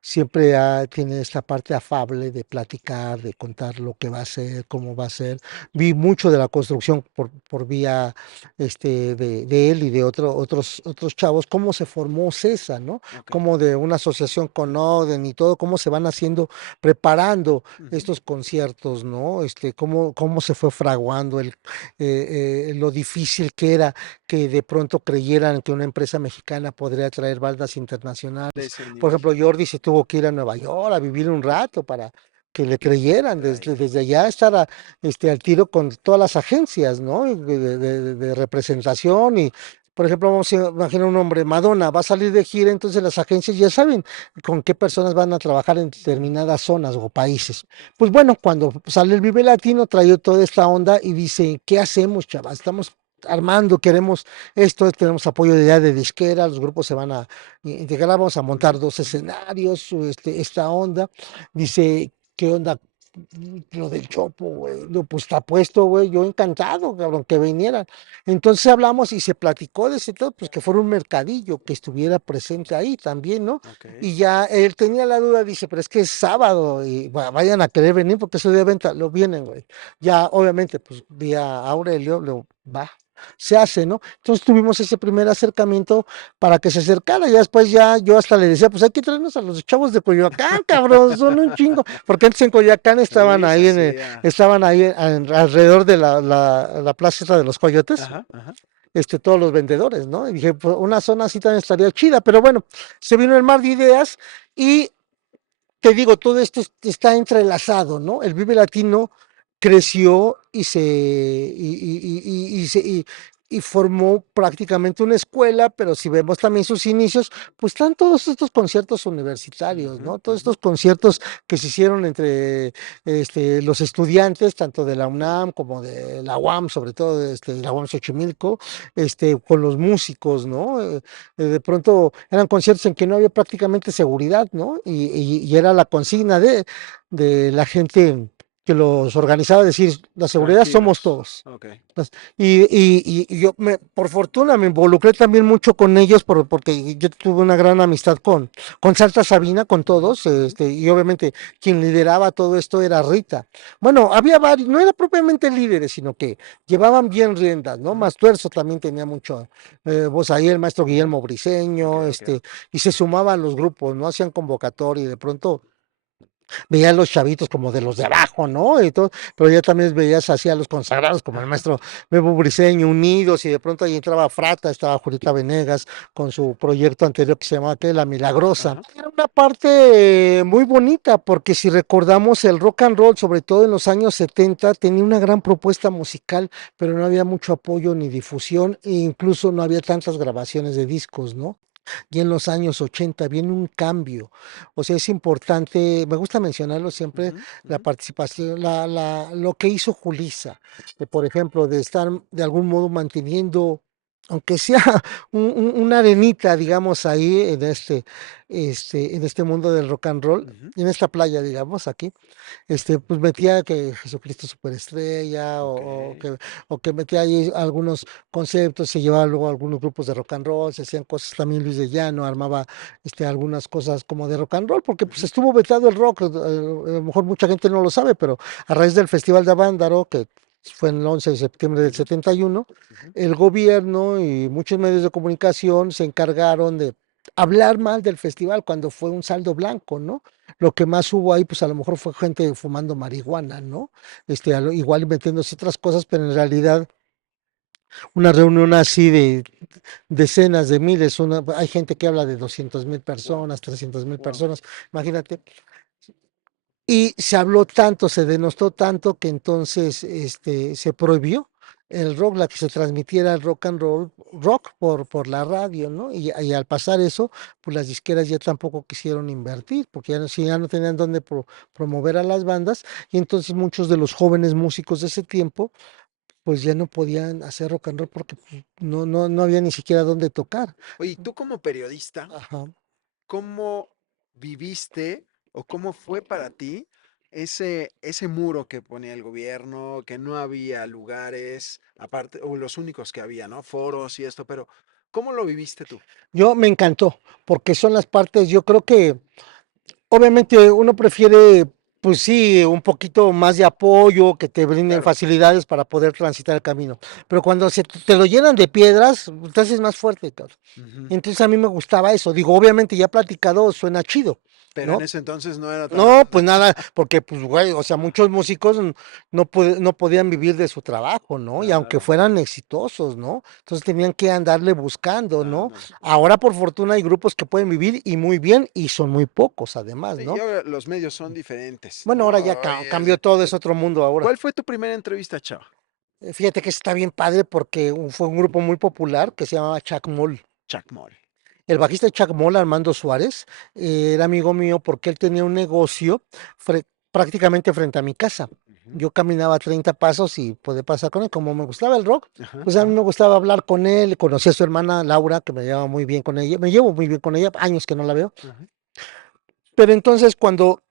siempre tiene esta parte afable de platicar, de contar lo que va a ser, cómo va a ser. Vi mucho de la construcción por vía de él y de otros chavos, cómo se formó CESA, ¿no? Ok. Cómo de una asociación con Oden y todo, cómo se van haciendo, preparando estos conciertos, ¿no? Cómo se fue fraguando lo difícil que era que de pronto creyeran que una empresa mexicana podría traer bandas De internacionales. ese Por nivel. ejemplo, Jordi se tuvo que ir a Nueva York a vivir un rato para que le creyeran, desde allá estar al tiro con todas las agencias, ¿no? De representación y, por ejemplo, vamos a imaginar un hombre, Madonna, va a salir de gira, entonces las agencias ya saben con qué personas van a trabajar en determinadas zonas o países. Pues bueno, cuando sale el Vive Latino, trae toda esta onda y dice, ¿qué hacemos, chaval? Estamos armando, queremos esto, tenemos apoyo de ya de disquera, los grupos se van a integrar, vamos a montar 2 escenarios, esta onda. Dice, ¿qué onda? Lo del Chopo, güey, pues está puesto, güey, yo encantado, cabrón, que vinieran. Entonces hablamos y se platicó de ese todo, pues que fuera un mercadillo, que estuviera presente ahí también, ¿no? Ok. Y ya él tenía la duda, dice, pero es que es sábado y vayan a querer venir porque es el día de venta, lo vienen, güey. Ya, obviamente, pues vi a Aurelio, le va, se hace, ¿no? Entonces tuvimos ese primer acercamiento para que se acercara, y después ya yo hasta le decía, pues hay que traernos a los chavos de Coyoacán, cabrón, son un chingo, porque antes en Coyoacán estaban Sí, se ahí, hacía. alrededor de la plaza esta de los Coyotes, Ajá, ajá. todos los vendedores, ¿no? Y dije, pues una zona así también estaría chida, pero bueno, se vino el mar de ideas y te digo, todo esto está entrelazado, ¿no? El Vive Latino creció y formó prácticamente una escuela, pero si vemos también sus inicios, pues están todos estos conciertos universitarios, Ujú, ¿no? Todos ujú. estos conciertos que se hicieron entre los estudiantes, tanto de la UNAM como de la UAM, sobre todo de la UAM Xochimilco, con los músicos, ¿no? De pronto eran conciertos en que no había prácticamente seguridad, ¿no? Y era la consigna de la gente que los organizaba, decir, la seguridad somos Tranquilos. todos. Ok. Y yo, por fortuna, me involucré también mucho con ellos porque yo tuve una gran amistad con Salta Sabina, con Ujú, todos, ujú. y obviamente quien lideraba todo esto era Rita. Bueno, había varios, no era propiamente líderes, sino que llevaban bien riendas, ¿no? Ujú. Mastuerzo también tenía mucho voz ahí, el maestro Guillermo Ok, Briseño, ok. y se sumaban los grupos, ¿no? Hacían convocatoria y de pronto veías los chavitos como de los de abajo, ¿no? Y todo, pero ya también veías así a los consagrados, como el maestro Bebo Briseño, unidos, y de pronto ahí entraba Frata, estaba Julieta Venegas con su proyecto anterior que se llamaba ¿qué? La Milagrosa. Ajá. Era una parte muy bonita, porque si recordamos el rock and roll, sobre todo en los años 70, tenía una gran propuesta musical, pero no había mucho apoyo ni difusión, e incluso no había tantas grabaciones de discos, ¿no? Y en los años 80 viene un cambio. O sea, es importante, me gusta mencionarlo siempre, Ujú, la ujú. participación, lo que hizo Julisa, por ejemplo, de estar de algún modo manteniendo, aunque sea una arenita, digamos, ahí en este mundo del rock and roll, Ujú. en esta playa, digamos, aquí pues metía que Jesucristo superestrella Ok. o que metía ahí algunos conceptos, se llevaba luego algunos grupos de rock and roll, se hacían cosas también Luis de Llano, armaba algunas cosas como de rock and roll, porque pues Ujú, estuvo vetado el rock, a lo mejor mucha gente no lo sabe, pero a raíz del Festival de Avándaro, que fue en el 11 de septiembre del ujú, 71, ujú. el gobierno y muchos medios de comunicación se encargaron de hablar mal del festival cuando fue un saldo blanco, ¿no? Lo que más hubo ahí, pues a lo mejor fue gente fumando marihuana, ¿no? Igual metiéndose otras cosas, pero en realidad una reunión así de decenas de miles, hay gente que habla de 200,000 Wow, personas, 300,000 wow. personas, imagínate. Y se habló tanto, se denostó tanto que entonces se prohibió el rock, la que se transmitiera el rock and roll, rock por la radio, ¿no? Y al pasar eso, pues las disqueras ya tampoco quisieron invertir, porque si ya no tenían dónde promover a las bandas, y entonces muchos de los jóvenes músicos de ese tiempo, pues ya no podían hacer rock and roll porque pues, no había ni siquiera dónde tocar. Oye, ¿y tú como periodista, Ajá. cómo viviste o cómo fue para ti ese muro que ponía el gobierno, que no había lugares, aparte, o los únicos que había, ¿no? Foros y esto, pero ¿cómo lo viviste tú? Yo me encantó, porque son las partes, yo creo que obviamente uno prefiere, pues sí, un poquito más de apoyo, que te brinden facilidades para poder transitar el camino. Pero cuando te lo llenan de piedras, te haces más fuerte, cabrón. Ujú. Entonces a mí me gustaba eso. Digo, obviamente ya platicado suena chido, Pero en ¿no? ese entonces no era tan... No, pues nada, porque pues güey, o sea, muchos músicos no podían vivir de su trabajo, ¿no? Y aunque Claro, fueran exitosos, ¿no? Entonces tenían que andarle buscando, ¿no? dándole. Ahora por fortuna hay grupos que pueden vivir y muy bien y son muy pocos además, Y ¿no? ahora los medios son diferentes, Bueno, ¿no? ahora ya Hoy cambió todo, es otro mundo ahora. ¿Cuál fue tu primera entrevista, chava? Fíjate que está bien padre porque fue un grupo muy popular que se llamaba Chuck Moll. Chuck Moll. El bajista de Chuck Moll, Armando Suárez, era amigo mío porque él tenía un negocio prácticamente frente a mi casa. Ujú. Yo caminaba 30 pasos y podía pasar con él. Como me gustaba el rock, Ajá, pues a mí ajá. me gustaba hablar con él. Conocí a su hermana Laura, que me llevaba muy bien con ella. Me llevo muy bien con ella, años que no la veo. Ajá. Pero entonces cuando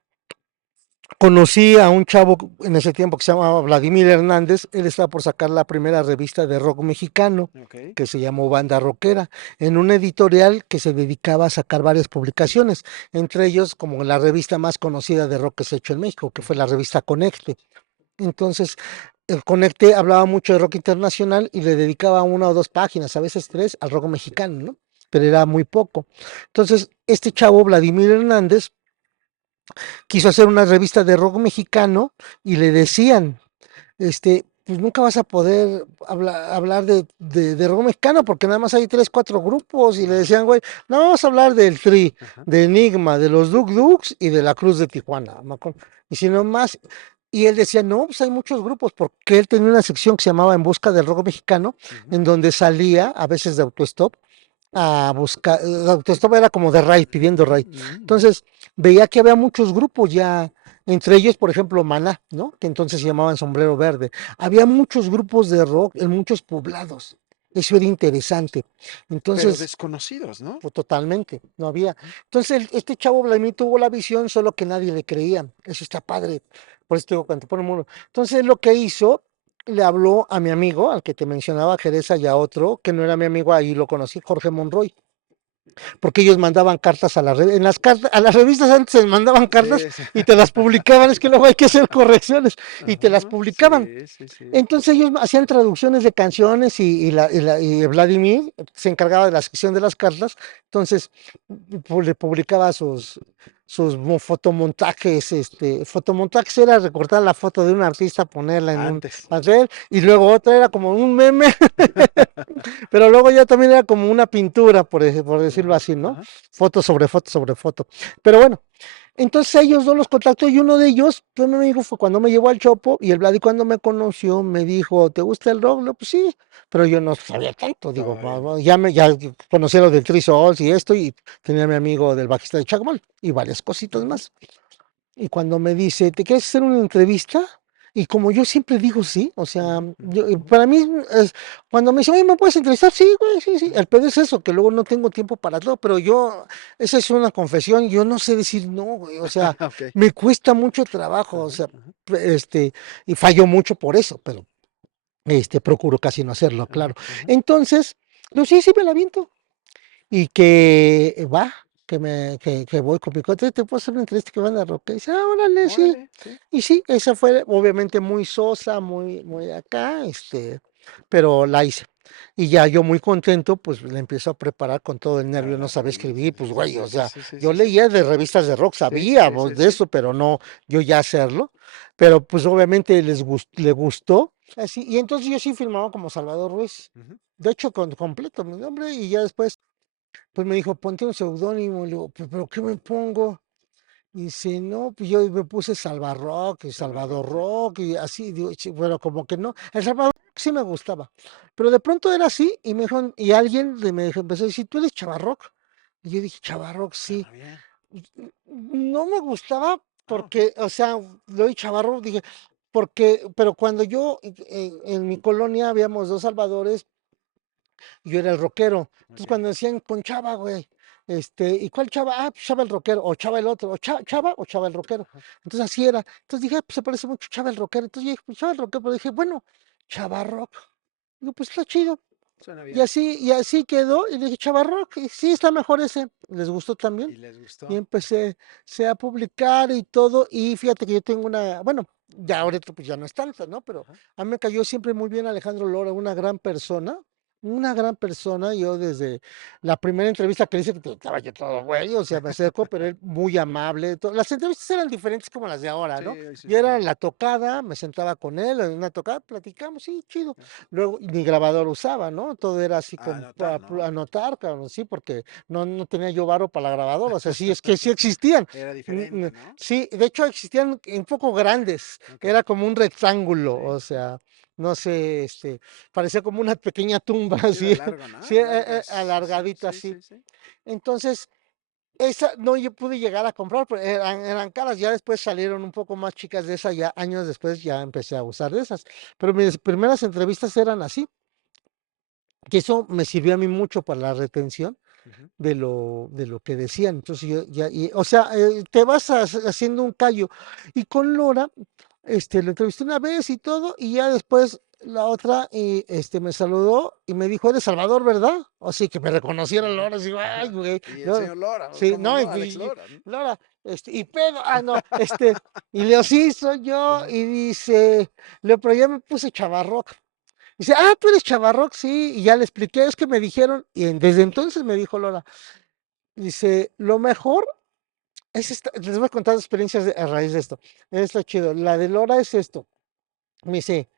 conocí a un chavo en ese tiempo que se llamaba Vladimir Hernández. Él estaba por sacar la primera revista de rock mexicano, Ok. que se llamó Banda Rockera, en una editorial que se dedicaba a sacar varias publicaciones, entre ellos como la revista más conocida de rock que se ha hecho en México, que fue la revista Conecte. Entonces, el Conecte hablaba mucho de rock internacional y le dedicaba una o dos páginas, a veces tres, al rock mexicano, ¿no? Pero era muy poco. Entonces, este chavo, Vladimir Hernández, quiso hacer una revista de rock mexicano y le decían, pues nunca vas a poder hablar de rock mexicano porque nada más hay tres, cuatro grupos. Y le Ajá, decían, güey, no, vamos a hablar del Tri, ajá. de Enigma, de los Duk Duks y de la Cruz de Tijuana. Me acuerdo. Y si no más, y él decía, no, pues hay muchos grupos, porque él tenía una sección que se llamaba En Busca del Rock Mexicano, Ujú, en donde salía, a veces de autostop, a buscar, autostop era como de raid, pidiendo ujú, raid. ujú, ujú. Entonces, veía que había muchos grupos ya, entre ellos, por ejemplo, Maná, ¿no? Que entonces se llamaban Sombrero Verde. Había muchos grupos de rock en muchos poblados. Eso era interesante. Pero Entonces, desconocidos, ¿no? pues totalmente, no había. Entonces, este chavo Vladimir tuvo la visión, solo que nadie le creía. Eso está padre. Por eso te digo, cuando te pone uno. Entonces, lo que hizo, le habló a mi amigo, al que te mencionaba, Jereza, y a otro, que no era mi amigo, ahí lo conocí, Jorge Monroy, porque ellos mandaban cartas a en las cartas, a las revistas antes se mandaban cartas Sí, sí. y te las publicaban. Es que luego hay que hacer correcciones y te las Ajá, publicaban. sí, sí, sí. Entonces ellos hacían traducciones de canciones y Vladimir se encargaba de la sección de las cartas. Entonces le publicaba sus fotomontajes. Fotomontajes era recortar la foto de un artista, ponerla en un Antes. papel, y luego otra era como un meme, pero luego ya también era como una pintura, por decirlo Ajá, así, ¿no? ajá. Foto sobre foto sobre foto. Pero bueno, entonces ellos dos los contactó y uno de ellos, pues mi amigo, fue cuando me llevó al Chopo. Y el Vladi, cuando me conoció, me dijo, ¿te gusta el rock? Le digo, pues sí, pero yo no sabía tanto. Digo, Todavía no. ya conocí lo del Three Souls y esto, y tenía a mi amigo del bajista de Chacmal y varias cositas Ujú. más. Y cuando me dice, ¿te quieres hacer una entrevista? Y como yo siempre digo sí, o sea, Ujú, ujú, ujú. para mí es, cuando me dice, oye, ¿me puedes entrevistar? Sí, güey, sí, sí. El pedo es eso, que luego no tengo tiempo para todo, pero yo, esa es una confesión, yo no sé decir no, güey, o sea, Ok. me cuesta mucho trabajo, o Ajá, sea, ajá, y fallo mucho por eso, pero procuro casi no hacerlo, ajá, claro. ajá. Entonces, no sí, sí me la aviento. Y que va, que voy con mi cuate, te puedo hacer una entrevista que van a rock. Y dice, ah, órale, sí. Órale, sí. Y sí, esa fue obviamente muy sosa, muy acá, pero la hice. Y ya yo muy contento, pues la empiezo a preparar con todo el nervio, Para no la sabía revista. escribir, pues Sí, güey, sí, o sí, sea, sí, sí, yo sí, sí. leía de revistas de rock, Sí, sabía sí, sí, de sí. eso, pero no yo ya hacerlo. Pero pues obviamente le gustó. Así, y entonces yo sí filmaba como Salvador Ruiz. Ujú. De hecho, con completo mi nombre, y ya después pues me dijo, ponte un seudónimo. Le digo, pero ¿qué me pongo? Y dice, no, pues yo me puse Salvarrock y Salvador, Salvador sí. Rock y así, digo, sí, bueno, como que no. El Salvador Rock sí me gustaba, pero de pronto era así y me dijo, y alguien me empezó a decir, ¿tú eres Chavarrock? Y yo dije, Chavarrock, sí. Ah, bien. No me gustaba Ah, ok. porque, o sea, lo de Chavarrock, dije, porque, pero cuando yo, en mi colonia habíamos dos Salvadores, yo era el rockero. Entonces Ok. cuando decían con Chava, güey, ¿y cuál Chava? Ah, pues Chava el rockero, o Chava el otro, o Chava o Chava el rockero. Ajá. Entonces así era. Entonces dije, ah, pues se parece mucho Chava el rockero. Entonces yo dije, pues Chava el rockero, pero dije, bueno, Chava rock. Digo, pues está chido. Suena Y bien. así quedó, y le dije, Chavarrock, y sí, está mejor ese. Les gustó ¿Y también. les Y gustó? empecé a publicar y todo. Y fíjate que yo tengo bueno, ya Ujú, ahorita pues ya no es tanto, ¿no? Pero ajá. a mí me cayó siempre muy bien Alejandro Lora, una gran persona. Una gran persona, yo desde la primera entrevista que le hice, que estaba yo todo güey, o sea, me acercó, pero él muy amable. Las entrevistas eran diferentes como las de ahora, ¿no? Sí, sí, Yo sí. era en la tocada, me sentaba con él en una tocada, platicamos, sí, chido. Luego ni grabador usaba, ¿no? Todo era así A como anotar, ¿no? anotar, cabrón, sí, porque no tenía yo varo para la grabadora, o sea, sí, es que sí existían. Era diferente, ¿no? Sí, de hecho existían un poco grandes, Ok. era como un rectángulo, Sí, o sí. sea, no sé, parecía como una pequeña tumba, Sí, de así, largo, ¿no? sí, Largas, así. alargadita, Sí, así. sí, sí. Entonces, esa no yo pude llegar a comprar, pero eran caras, ya después salieron un poco más chicas de esas, ya años después ya empecé a usar de esas, pero mis primeras entrevistas eran así, que eso me sirvió a mí mucho para la retención Ujú. de lo que decían. Entonces yo ya, o sea, te vas haciendo un callo. Y con Lora, lo entrevisté una vez y todo, y ya después la otra, me saludó y me dijo, eres Salvador, ¿verdad? Así que me reconocieron Ajá. Lora, así, ay, Ajá. güey. Y el Yo, señor Lora, sí, ¿cómo no, no? Alex Lora, ¿no? Lora, y pedo, no, y Leo, sí, soy yo, Ajá. y dice, Leo, pero ya me puse chavarroc. Dice, tú eres Chavarroc, sí, y ya le expliqué, es que me dijeron, y desde entonces me dijo Lola, dice, lo mejor es les voy a contar experiencias a raíz de esto, está chido, la de Lora es esto, me dice,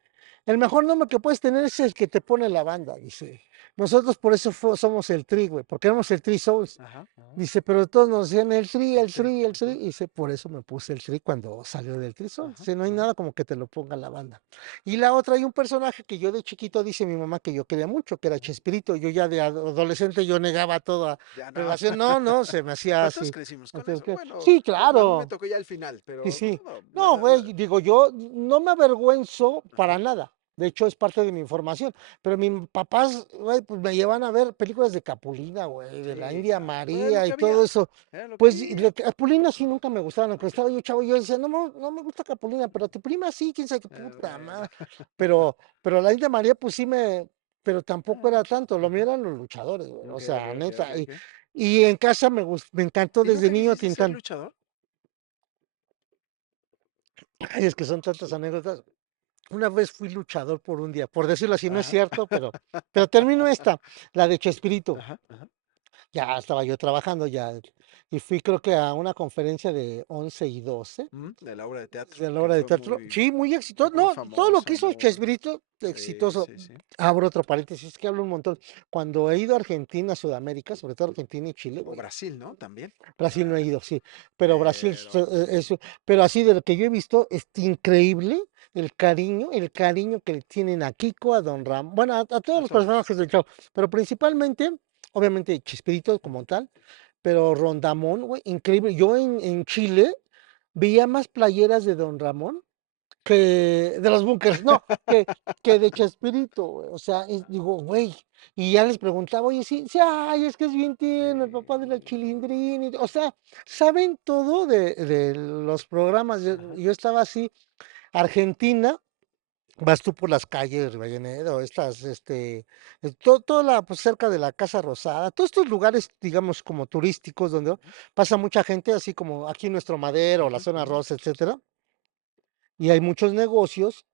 el mejor nombre que puedes tener es el que te pone la banda, dice, nosotros por eso somos el Tri, güey, porque éramos el Tri Souls, Ajá. Ajá. dice, pero todos nos decían el Tri, El el tri. Tri, el Tri, Ujú. y dice, por eso me puse el Tri cuando salió del Tri Souls, Ajá. dice, no hay Ajá. nada como que te lo ponga la banda. Y la otra, hay un personaje que yo de chiquito dice mi mamá que yo quería mucho, que era Ajá. Chespirito, yo ya de adolescente yo negaba toda Ya no. relación, no, se me hacía Pero todos así. crecimos con Entonces, eso. Bueno, sí, a mí me claro, tocó ya el final, sí, pero sí. no, No, güey, digo, yo no me avergüenzo para Ajá. nada. De hecho, es parte de mi información. Pero mis papás, güey, pues me llevan a ver películas de Capulina, güey, de la Sí, India claro. Pues era lo María que y todo había. eso. Era lo que Pues y había. Capulina sí nunca me gustaban. Cuando estaba yo chavo, yo decía, no me gusta Capulina, pero tu prima sí, quién sabe qué puta Bueno. madre. Pero la India María, pues sí pero tampoco Ah, era tanto. Lo mío ajá. eran los luchadores, güey. O Ok, ok, sea, ok, neta. ok, Y, ok. y en casa me encantó ¿Y desde nunca niño quisiste ser Tintán. luchador? Ay, es que son tantas anécdotas. Una vez fui luchador por un día, por decirlo así, no es Ajá. cierto, pero termino esta, la de Chespirito. Ajá, ajá. Ya estaba yo trabajando ya, y fui creo que a una conferencia de 11 y 12 De la obra de teatro, de la que obra de fue teatro. Sí, muy exitoso. muy No, todo lo famoso, que hizo muy. Chespirito, Sí, exitoso. sí, sí. Abro otro paréntesis, que hablo un montón. Cuando he ido a Argentina, Sudamérica, sobre todo Argentina y Chile, O güey, Brasil, ¿no? También. Brasil no he ido, sí, pero Brasil, Pero. pero así de lo que yo he visto, es increíble el cariño que le tienen a Kiko, a Don Ram, bueno, a todos A los todos. personajes del show, pero principalmente, obviamente, Chespirito como tal, pero Rondamón, güey, increíble. Yo en Chile veía más playeras de Don Ramón que de los bunkers, no, que de Chespirito, güey. O sea, digo, güey, y ya les preguntaba, oye, sí, sí, ay, es que es bien tierno, el papá de la Chilindrina, o sea, saben todo de los programas. Yo, Ajá. yo estaba así, Argentina, vas tú por las calles, Rivadeneira, toda la, pues cerca de la Casa Rosada, todos estos lugares, digamos, como turísticos, donde pasa mucha gente, así como aquí en nuestro Madero, la Ujú, zona ujú. rosa, etcétera, y hay muchos negocios.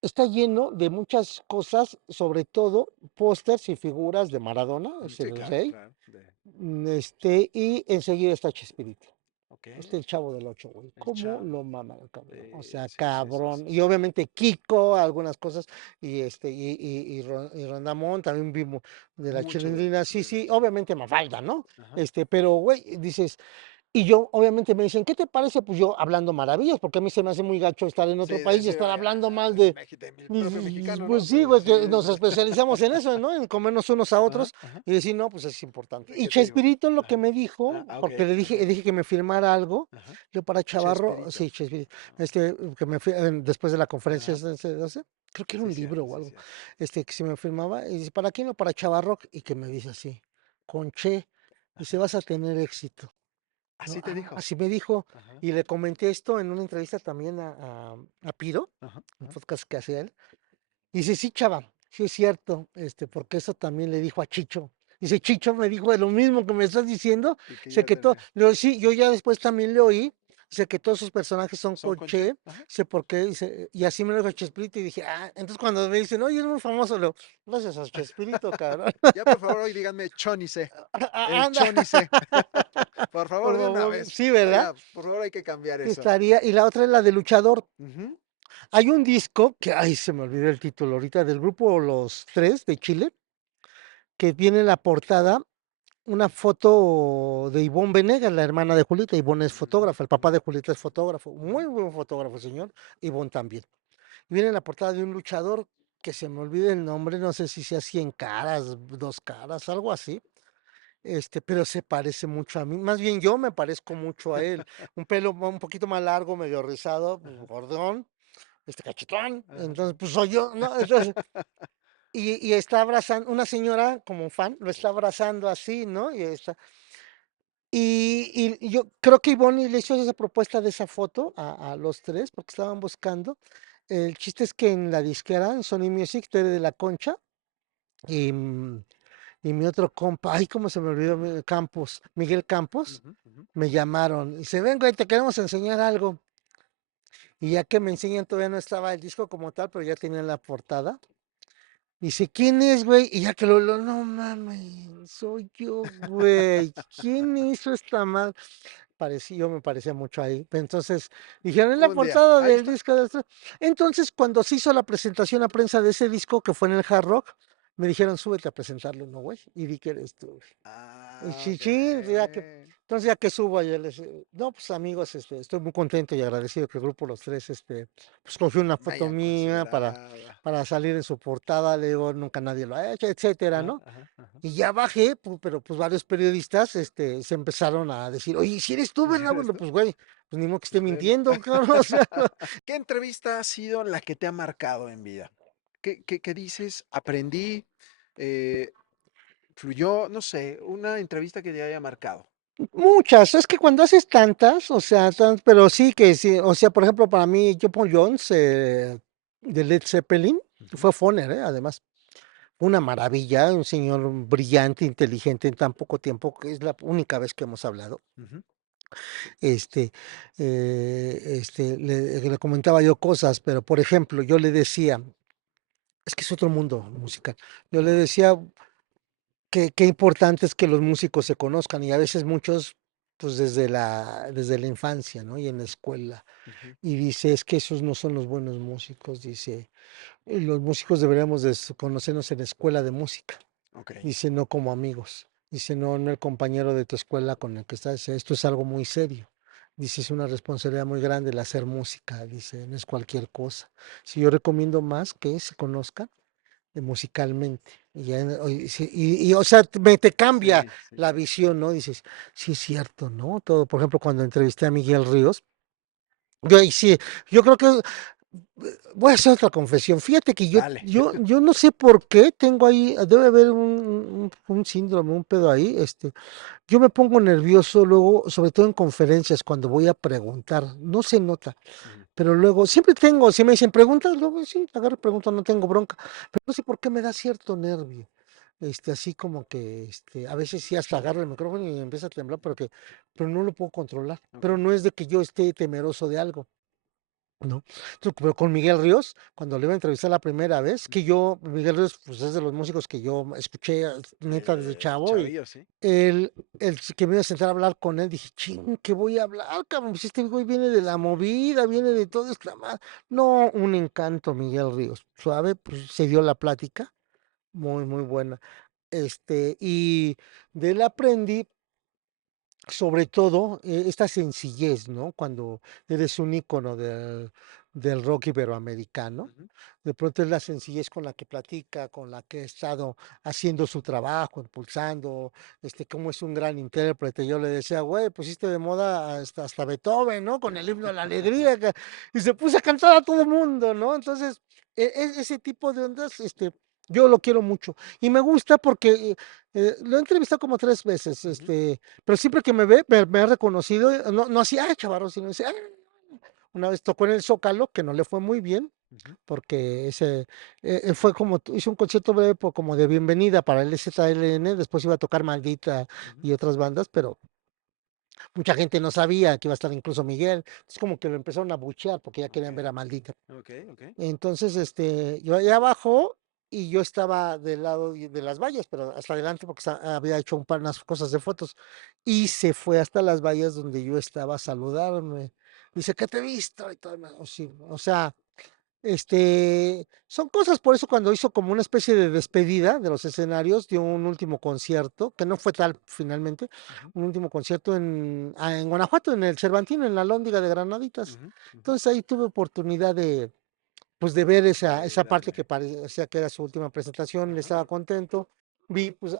Está lleno de muchas cosas, sobre todo pósters y figuras de Maradona, es Sí, el claro, rey, claro. y enseguida está Chespirito. Ok. El Chavo del Ocho, güey. El ¿Cómo chavo. lo mama el cabrón? O Sí, sea, sí, sí, sí, cabrón. sí, Y sí. obviamente Kiko, algunas cosas, y Rondamón, también vimos de la Mucho Chilindrina, sí, sí, obviamente Mafalda, ¿no? Ajá. Pero, güey, dices, y yo, obviamente, me dicen, ¿qué te parece? Pues yo hablando maravillas, porque a mí se me hace muy gacho estar en Sí, otro de país y decir, estar oye, hablando mal de, De mi propio mexicano, ¿no? pues sí, güey, Pues sí. que nos especializamos en eso, ¿no? En comernos unos a Ajá, otros ajá. y decir, no, pues es importante. ¿Y Y qué te dijo? Chespirito lo que Ajá. me dijo, Ok, porque le ok. dije que me firmara algo, Ajá. yo para Chavarro, Chespirito. sí, Chespirito, Ah, que después de la conferencia, ajá. creo que era Sí, un libro cierto, o sí, algo, cierto. que se me firmaba, y dice, ¿para quién? No, para Chavarro, y que me dice así, con Che, dice, Ajá. vas a tener éxito. No, Así te dijo. así me dijo, Ajá. y le comenté esto en una entrevista también a Piro, Ajá. un Ajá. podcast que hace él. Y dice, sí, chava. sí es cierto, porque eso también le dijo a Chicho. Dice, Chicho me dijo de lo mismo que me estás diciendo. Y que Sé ya que todo, tenía. sí, yo ya después también le oí. Sé que todos sus personajes son Son con concha. Che, Ajá. sé por qué, y así me lo dijo Chespirito, y dije, entonces cuando me dicen, oye, es muy famoso, le digo, gracias a Chespirito, cabrón. Ya por favor hoy díganme Chonice. El Anda, Chonice. Por por favor, de una favor, vez. sí, ¿verdad? Ya, por favor hay que cambiar Sí eso. estaría, y la otra es la de Luchador. Ujú. Hay un disco, que, ay, se me olvidó el título ahorita, del grupo Los Tres de Chile, que viene en la portada una foto de Ivonne Venegas, la hermana de Julieta. Ivonne es fotógrafa, el papá de Julieta es fotógrafo, muy buen fotógrafo, señor. Ivonne también. Y viene en la portada de un luchador que se me olvida el nombre, no sé si sea 100 caras, 2 caras, algo así. Pero se parece mucho a mí. Más bien yo me parezco mucho a él. Un pelo un poquito más largo, medio rizado, pues, Ajá, gordón, cachetón. ajá, Entonces, pues soy yo, ¿no? Entonces, y está abrazando, una señora como fan, lo está abrazando así, ¿no? Y yo creo que Ivonne le hizo esa propuesta de esa foto a los tres, porque estaban buscando. El chiste es que en la disquera, en Sony Music, Tere de la Concha, y, y mi otro compa, ay, cómo se me olvidó, Campos, Miguel Campos, ujú, ujú. me llamaron. Y dice, ven, güey, te queremos enseñar algo. Y ya que me enseñan, todavía no estaba el disco como tal, pero ya tenía la portada. Dice, ¿quién es, güey? Y ya que no mames, soy yo, güey. ¿Quién hizo esta madre? Yo me parecía mucho ahí. Entonces, dijeron, es la Un día. portada Ahí del está. disco de estos". Entonces, cuando se hizo la presentación a prensa de ese disco, que fue en el Hard Rock, me dijeron, súbete a presentarlo, ¿no, güey? Y di que eres tú, güey. Y Ah, ok. chichín, entonces ya que subo ayer, no, pues amigos, estoy muy contento y agradecido que el grupo Los Tres, pues cogió una Me foto hayan mía considerado. para salir en su portada, le digo, nunca nadie lo ha hecho, etcétera, Ajá, ¿no? ajá, ajá. Y ya bajé, pero pues varios periodistas, se empezaron a decir, oye, si eres tú, ¿verdad? ¿Eres Bueno, tú? pues güey, pues ni modo que esté Pues velo. mintiendo, cabrón, o sea, ¿Qué entrevista ha sido la que te ha marcado en vida? ¿Qué dices? Aprendí, eh, fluyó, no sé, una entrevista que te haya marcado. muchas, es que cuando haces tantas, o sea, pero sí que sí, o sea, por ejemplo, para mí, Paul Jones, de Led Zeppelin, Ujú, fue Foner, además. Una maravilla, un señor brillante, inteligente en tan poco tiempo, que es la única vez que hemos hablado. ujú, Este, le comentaba yo cosas, pero por ejemplo, yo le decía, es que es otro mundo musical. Yo le decía que qué importante es que los músicos se conozcan y a veces muchos, pues desde la infancia, ¿no? Y en la escuela. ujú. Y dice, es que esos no son los buenos músicos, dice, los músicos deberíamos de conocernos en la escuela de música. Ok. Dice, no como amigos. Dice, no, no el compañero de tu escuela con el que estás. Dice, esto es algo muy serio. Dice, es una responsabilidad muy grande el hacer música. Dice, no es cualquier cosa. Si yo recomiendo más que se conozcan musicalmente. Y, ya o sea, te cambia Sí, sí, la sí. visión, ¿no? Dices, sí es cierto, ¿no? Todo, por ejemplo, cuando entrevisté a Miguel Ríos, yo ahí sí, yo creo que voy a hacer otra confesión. Fíjate que yo, Dale. yo, yo no sé por qué tengo ahí, debe haber un síndrome, un pedo ahí. Yo me pongo nervioso luego, sobre todo en conferencias, cuando voy a preguntar. No se nota, Ujú, pero luego siempre tengo, si me dicen preguntas, luego sí, agarro pregunto, no tengo bronca. Pero no sé por qué me da cierto nervio. Así como que, a veces sí hasta agarro el micrófono y empieza a temblar, pero no lo puedo controlar. ok. Pero no es de que yo esté temeroso de algo. ¿No? Entonces, pero con Miguel Ríos, cuando le iba a entrevistar la primera vez, que Miguel Ríos, pues es de los músicos que yo escuché neta desde De chavo, y chavillo, sí. que me iba a sentar a hablar con él, dije, ching, ¿qué voy a hablar, cabrón? Pues este güey viene de la movida, viene de todo esta madre. No, un encanto, Miguel Ríos. Suave, pues se dio la plática, muy, muy buena. Y de él aprendí sobre todo, esta sencillez, ¿no? Cuando eres un ícono del rock iberoamericano, Ujú. de pronto es la sencillez con la que platica, con la que ha estado haciendo su trabajo, impulsando, cómo es un gran intérprete. Yo le decía, güey, pusiste de moda hasta Beethoven, ¿no? Con el himno de la alegría, y se puso a cantar a todo el mundo, ¿no? Entonces, ese tipo de ondas, yo lo quiero mucho. Y me gusta porque lo he entrevistado como 3 veces, Ujú. pero siempre que me ve, me ha reconocido, no así, ay, chavarro, sino dice, "Ah". Una vez tocó en el Zócalo, que no le fue muy bien, Ujú. porque ese fue como, hizo un concierto breve como de bienvenida para el ZLN, después iba a tocar Maldita Ujú. y otras bandas, pero mucha gente no sabía que iba a estar incluso Miguel, es como que lo empezaron a buchear porque ya querían ver a Okey, Maldita. okey, okey. Entonces, yo allá abajo y yo estaba del lado de las vallas, pero hasta adelante porque había hecho unas cosas de fotos. Y se fue hasta las vallas donde yo estaba a saludarme. Dice, ¿qué te he visto? Y todo, sí, o sea, son cosas, por eso cuando hizo como una especie de despedida de los escenarios, dio un último concierto, que no fue tal finalmente, Ujú, un último concierto en Guanajuato, en el Cervantino, en la Lóndiga de Granaditas. ujú, ujú. Entonces ahí tuve oportunidad de, pues de ver De esa parte que darle. parecía que era su última presentación, le Ajá. estaba contento. Vi, pues,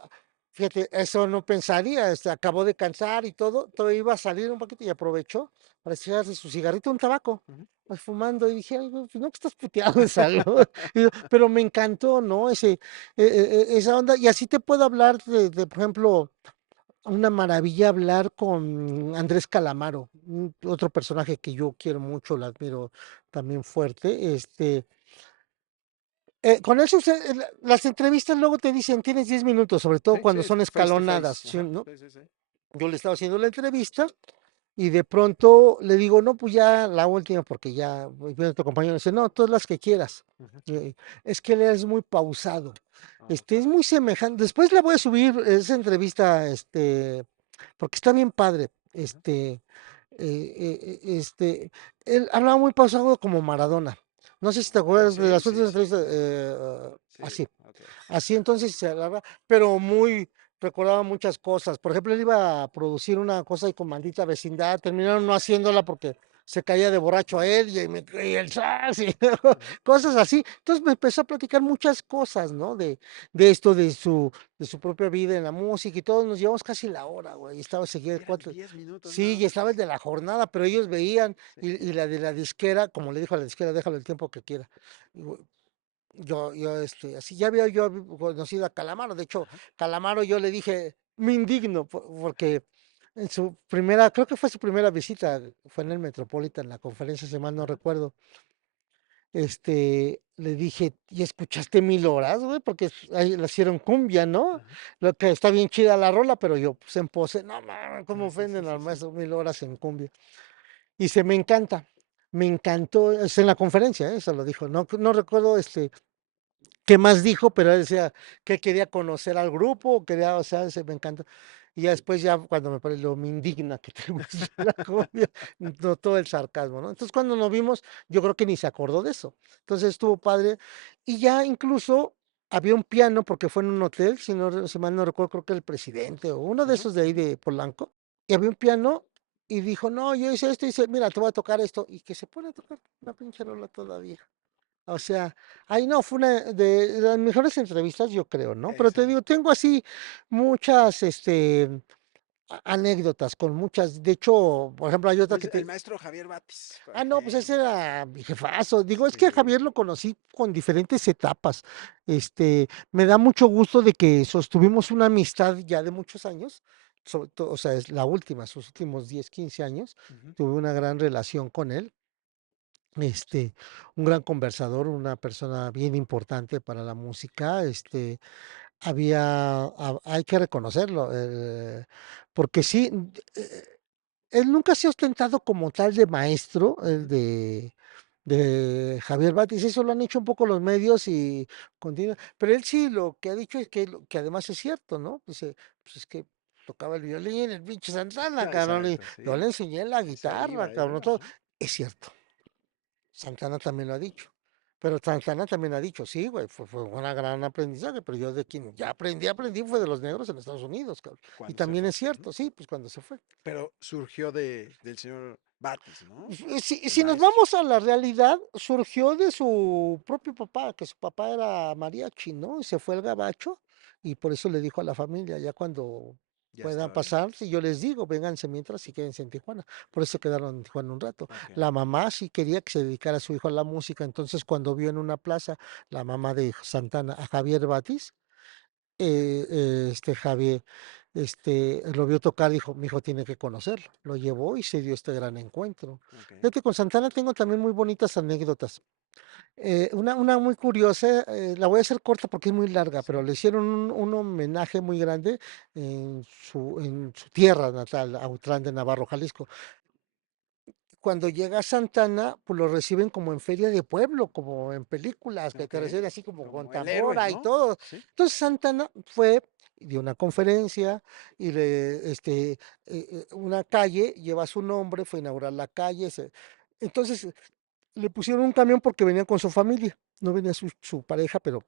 fíjate, eso no pensaría, acabó de cansar y todo iba a salir un poquito y aprovechó para echarse su cigarrito, un tabaco, Ujú. pues fumando, y dije, "Ay, güey, pues no que estás puteado de salud". Pero me encantó, ¿no? Esa onda, y así te puedo hablar por ejemplo, una maravilla hablar con Andrés Calamaro, otro personaje que yo quiero mucho, lo admiro también fuerte. Con él las entrevistas luego te dicen, tienes 10 minutos, sobre todo Sí, sí, cuando es son face to escalonadas, face. ¿sí, Ajá. no? Sí, sí, sí. Yo le estaba haciendo la entrevista y de pronto le digo, no, pues ya la última, porque ya viene tu compañero. Dice, no, todas las que quieras. Ujú. Es que él es muy pausado. Okey. Es muy semejante. Después le voy a subir esa entrevista, porque está bien padre. Ajá. Él hablaba muy pausado como Maradona. No sé si te Okey. acuerdas de Sí, las sí, últimas sí. entrevistas, Sí, así. okey. Así entonces se hablaba, pero muy, recordaba muchas cosas. Por ejemplo, él iba a producir una cosa y con Maldita Vecindad, terminaron no haciéndola porque se caía de borracho a él y el ¡zas! Y Ujú. cosas así. Entonces me empezó a platicar muchas cosas, ¿no? De esto, de su propia vida en la música y todos nos llevamos casi la hora, güey. Y estaba seguía Y eran cuatro. 10 minutos Sí, nada y estaba el más. de la jornada, pero ellos veían, Sí. y la de la disquera, como le dijo a la disquera, déjalo el tiempo que quiera. Así ya había yo conocido a Calamaro. De hecho, Ajá. Calamaro yo le dije, me indigno, porque en su primera, creo que fue su primera visita, fue en el Metropolitan, la conferencia, si mal no Ajá. recuerdo. Le dije, ¿y escuchaste Mil Horas, güey? Porque ahí la hicieron cumbia, ¿no? Ajá. Lo que está bien chida la rola, pero yo, pues en pose, no mames, cómo Ah, sí, sí, ofenden sí, al sí. maestro Mil Horas en cumbia. Y se me encanta, me encantó, es en la conferencia, eso lo dijo, no recuerdo qué más dijo, pero él decía que quería conocer al grupo, quería, o sea, se me encanta. Y ya Sí. después ya cuando me indigna que te guste la cumbia, no, todo el sarcasmo, ¿no? Entonces cuando nos vimos, yo creo que ni se acordó de eso. Entonces estuvo padre. Y ya incluso había un piano, porque fue en un hotel, si mal no recuerdo, creo que el presidente o uno de Ajá. esos de ahí Ujú. de Polanco, y había un piano y dijo, no, yo hice esto, y dice, mira, te voy a tocar esto, y que se pone a tocar una pinche rola todavía. O sea, ahí no, fue una de las mejores entrevistas, yo creo, ¿no? Pero te digo, Excelente. tengo así muchas, anécdotas con muchas. De hecho, por ejemplo, hay otra Pues que el te. maestro Javier Batis, por No, pues ese ejemplo. era mi jefazo. Digo, es que a Sí. Javier lo conocí con diferentes etapas. Me da mucho gusto de que sostuvimos una amistad ya de muchos años. Sobre todo, o sea, es la última, sus últimos 10 15 años. Ujú. Tuve una gran relación con él. este, un gran conversador, una persona bien importante para la música. Hay que reconocerlo, porque sí, él nunca se ha ostentado como tal de maestro, Ujú. de Javier Batis. Eso lo han hecho un poco los medios y continúa, pero él sí lo que ha dicho es que además es cierto, ¿no? Dice, pues es que tocaba el violín, el pinche Santana, cabrón, y Exacto, yo sí. le enseñé la Ese guitarra, iba, cabrón, todo. ajá. Es cierto. Santana también lo ha dicho. Pero Santana también ha dicho, sí, güey, fue una gran aprendizaje, pero yo de quien ya aprendí fue de los negros en Estados Unidos, cabrón. Y Cuando se también fue. es Ujú. cierto, sí, pues cuando se fue. Pero surgió del señor Batis, ¿no? El Si nos maestro. vamos a la realidad, surgió de su propio papá, que su papá era mariachi, ¿no? Y se fue al gabacho y por eso le dijo a la familia, ya cuando Ya puedan estaba pasar, grande. si yo les digo, vénganse mientras y quédense en Tijuana. Por eso quedaron en Tijuana un rato. Ok. La mamá sí quería que se dedicara a su hijo a la música, entonces cuando vio en una plaza la mamá de Santana a Javier Batis, Javier, lo vio tocar, dijo, mi hijo tiene que conocerlo. Lo llevó y se dio este gran encuentro. Ok. Fíjate, con Santana tengo también muy bonitas anécdotas. Una muy curiosa, la voy a hacer corta porque es muy larga, pero Sí. le hicieron un homenaje muy grande en su tierra natal, Autlán de Navarro, Jalisco. Cuando llega Santana, pues lo reciben como en feria de pueblo, como en películas, que te Ok. reciben así como con Como el héroe, tambora y ¿no? todo. Sí. Entonces Santana fue, dio una conferencia y una calle lleva su nombre, fue a inaugurar la calle. Entonces le pusieron un camión porque venía con su familia. No venía su pareja, pero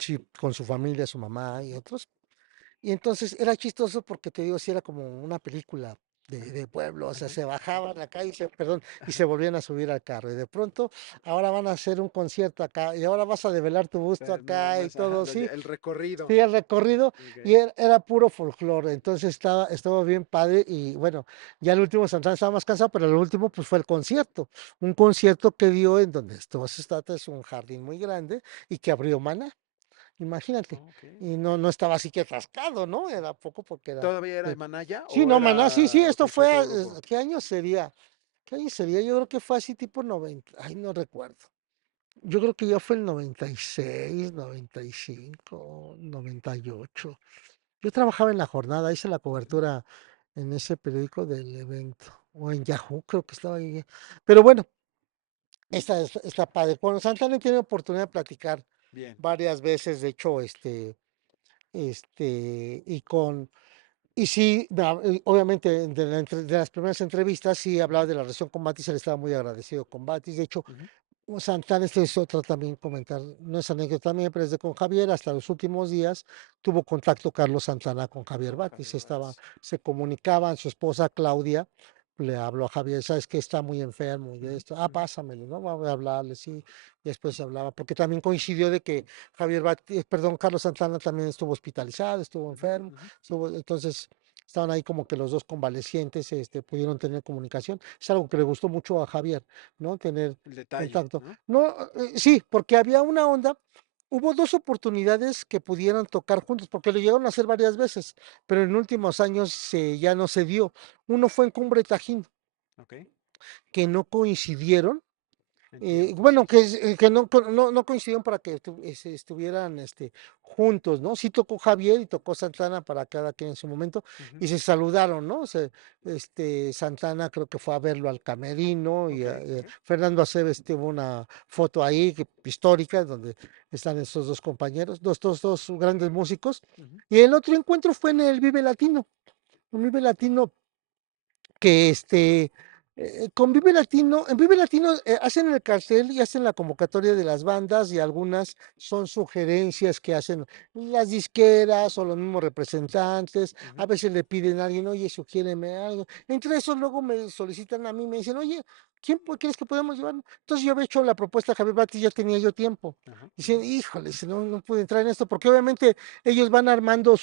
sí, con su familia, su mamá y otros. Y entonces era chistoso porque te digo, si era como una película Ajá, de pueblo, o sea, ajá, se bajaban acá perdón, y se volvían a subir al carro. Y de pronto, ahora van a hacer un concierto acá, y ahora vas a develar tu busto pero nada acá y más, ajá, todo, sí. el recorrido. Sí, el recorrido, y Ok. era puro folclore, entonces estaba bien padre, y bueno, ya el último Santana estaba más cansado, pero el último pues fue el concierto, un concierto que dio en donde estuvo se trata, es un jardín muy grande, y que abrió Maná. Imagínate. Ok. Y no estaba así que atascado, ¿no? Era poco porque era. ¿Todavía era de- en Manaya Sí, o no, Maná, sí, sí, era esto con fue fue. otro grupo? ¿Qué año sería? ¿Qué año sería? Yo creo que fue así tipo 90. Ay, no recuerdo. Yo creo que ya fue el 96, 95, 98. Yo trabajaba en la jornada, hice la Ujú, cobertura en ese periódico del evento. O en Yahoo, creo que estaba ahí. Pero bueno, está padre. Con Santana he tenido oportunidad de platicar bien. varias veces, de hecho, y sí, obviamente de las primeras entrevistas sí hablaba Ujú, de la relación con Batis, él estaba muy agradecido con Batis. De hecho, ujú. Santana, esto es otra también comentar, no es anécdota también, pero es de con Javier, hasta los últimos días tuvo contacto Carlos Santana con Javier Con Batis, Javier Batis. se comunicaban, su esposa Claudia le habló a Javier, sabes que está muy enfermo y de Ujú, esto, ujú. pásamelo, ¿no? Voy a hablarle, sí, y después se hablaba, porque también coincidió de que Javier Batis, perdón, Carlos Santana también estuvo hospitalizado, estuvo Ujú, enfermo, ujú. entonces estaban ahí como que los dos convalecientes, pudieron tener comunicación, es algo que le gustó mucho a Javier, ¿no? Tener El detalle, contacto. ¿no? No, sí, porque había una onda, hubo dos oportunidades que pudieran tocar juntos, porque lo llegaron a hacer varias veces, pero en últimos años ya no se dio. Uno fue en Cumbre Tajín, Ok, que no coincidieron, en tiempos, bueno, sí. que no coincidieron para que estuvieran juntos, ¿no? Sí tocó Javier y tocó Santana para cada quien en su momento Ujú. y se saludaron, ¿no? Santana creo que fue a verlo al camerino y Ok, ok. Fernando Aceves tuvo una foto ahí histórica donde están esos dos compañeros, dos grandes músicos. Ujú. Y el otro encuentro fue en el Vive Latino, un Vive Latino que con Vive Latino, en Vive Latino hacen el cartel y hacen la convocatoria de las bandas y algunas son sugerencias que hacen las disqueras o los mismos representantes. A Ujú. veces le piden a alguien, oye, sugiéreme algo. Entre esos luego me solicitan a mí, me dicen, oye, ¿crees que podemos llevar? Entonces yo había hecho la propuesta a Javier Batis, ya tenía yo tiempo. Ajá, Dicen, ajá. híjole, si no pude entrar en esto, porque obviamente ellos van armando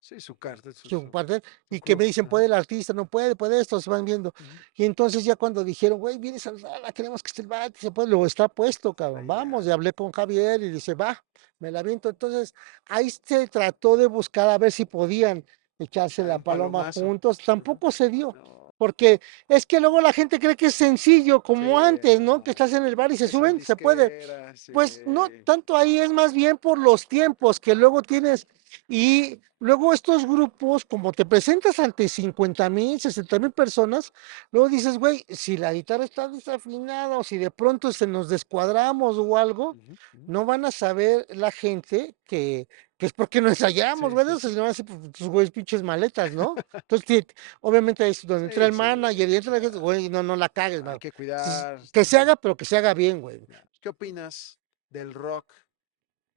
Sí, su carta, su parte, su y que me crew. dicen, Ajá. puede el artista, no puede, puede esto, se van viendo. Ujú. Y entonces ya cuando dijeron, güey, viene Saldana, queremos que esté el bate, se puede, lo está puesto, cabrón, Ahí vamos, y ya. hablé con Javier y dice, va, me la viento. Entonces ahí se trató de buscar a ver si podían echarse Dar la un paloma palomazo. juntos, Ajá. tampoco se dio. No. Porque es que luego la gente cree que es sencillo, Sí, como antes, ¿no? Que estás no. en el bar y se Que son suben, se puede. disqueras, Pues no tanto ahí, es más bien por los tiempos que luego tienes. Y luego estos grupos, como te presentas ante 50,000, 60,000 personas, luego dices, güey, si la guitarra está desafinada o si de pronto se nos descuadramos o algo, ujú, ujú. no van a saber la gente que es porque no ensayamos, Sí, güey, sí, o sea, sí. si no van a decir, pues, tus güeyes pinches maletas, ¿no? Entonces, obviamente ahí es donde entra Sí, el sí, manager y entra la gente, claro. güey, no la cagues, Hay no. que cuidar. Que se haga, pero que se haga bien, güey. ¿Qué opinas del rock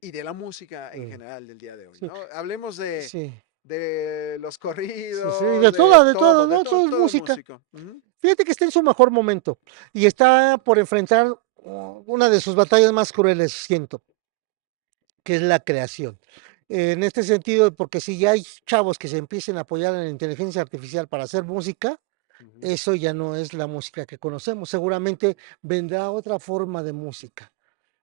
y de la música en Mm, general del día de hoy, Sí, ¿no? Hablemos sí, de los sí, corridos, de de todo es todo música. músico. Ujú, Fíjate que está en su mejor momento y está por enfrentar una de sus batallas más crueles, siento, que es la creación. En este sentido, porque si ya hay chavos que se empiecen a apoyar en la inteligencia artificial para hacer música, ujú. eso ya no es la música que conocemos. Seguramente vendrá otra forma de música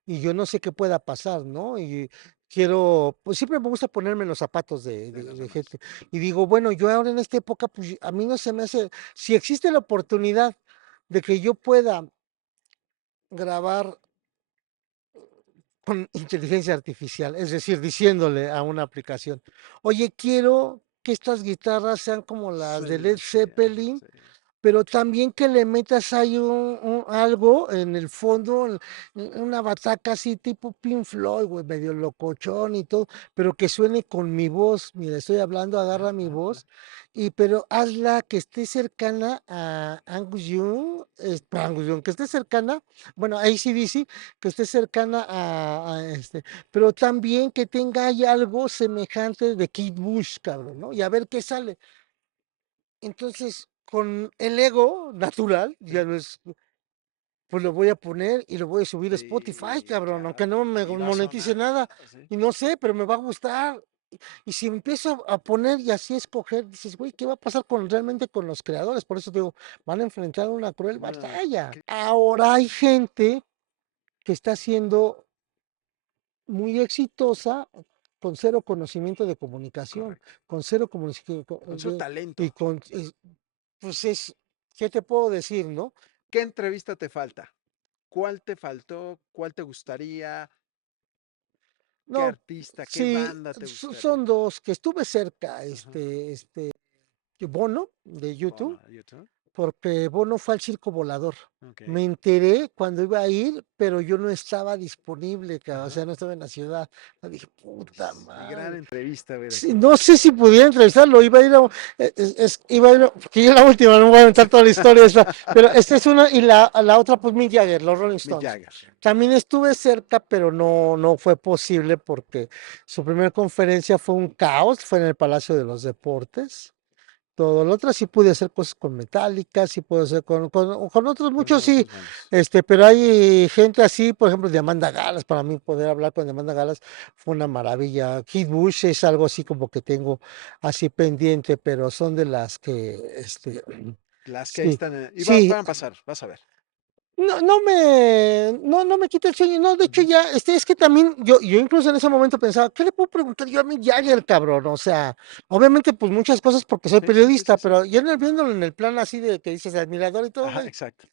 y yo no sé qué pueda pasar, ¿no? Y pues siempre me gusta ponerme en los zapatos De los de demás. gente. Y digo, bueno, yo ahora en esta época, pues a mí no se me hace, si existe la oportunidad de que yo pueda grabar con inteligencia artificial, es decir, diciéndole a una aplicación, oye, quiero que estas guitarras sean como las de Led Zeppelin, pero también que le metas ahí algo en el fondo, una bataca así tipo Pink Floyd, güey, medio locochón y todo, pero que suene con mi voz. Mira, estoy hablando, agarra mi voz, pero hazla que esté cercana a Angus Young, Angus Young, que esté cercana, bueno, a AC/DC, que esté cercana pero también que tenga ahí algo semejante de Kate Bush, cabrón, ¿no? Y a ver qué sale. Entonces, con el ego natural, ya no es, pues lo voy a poner y lo voy a subir a Spotify, cabrón, aunque no me monetice nada. Y no sé, pero me va a gustar. Y si empiezo a poner y así escoger, dices, güey, ¿qué va a pasar realmente con los creadores? Por eso digo, van a enfrentar una cruel batalla. Ahora hay gente que está siendo muy exitosa con cero conocimiento de comunicación, con cero conocimiento Con su talento. y pues ¿qué te puedo decir, no? ¿Qué entrevista te falta? ¿Cuál te faltó? ¿Cuál te gustaría? ¿Qué No, artista? ¿Qué sí, banda te gustaría? son dos que estuve cerca, Bono de YouTube, Bono, YouTube. porque Bono fue al Circo Volador. Ok. Me enteré cuando iba a ir, pero yo no estaba disponible, o sea, no estaba en la ciudad. Me dije, puta Qué madre. gran entrevista, a ver. Sí, no sé si pudiera entrevistarlo, iba a ir porque yo la última, no voy a aventar toda la historia esa, pero esta es una, y la otra, pues Mick Jagger, los Rolling Mick Stones. Jagger. También estuve cerca, pero no fue posible porque su primera conferencia fue un caos, fue en el Palacio de los Deportes. Todo lo otro sí pude hacer cosas con Metallica, sí pude hacer con otros muchos, sí, pero hay gente así, por ejemplo, de Amanda Galas, para mí poder hablar con Amanda Galas fue una maravilla. Kid Bush es algo así como que tengo así pendiente, pero son de las que, Las que ahí sí, están. Y sí, van a pasar, vas a ver. no me quita el sueño, no, de hecho ya, es que también, yo incluso en ese momento pensaba, ¿qué le puedo preguntar yo a Mick Jagger, cabrón? O sea, obviamente pues muchas cosas porque soy periodista, pero yo viéndolo en el plan así de que dices admirador y todo, Ajá, güey, exacto.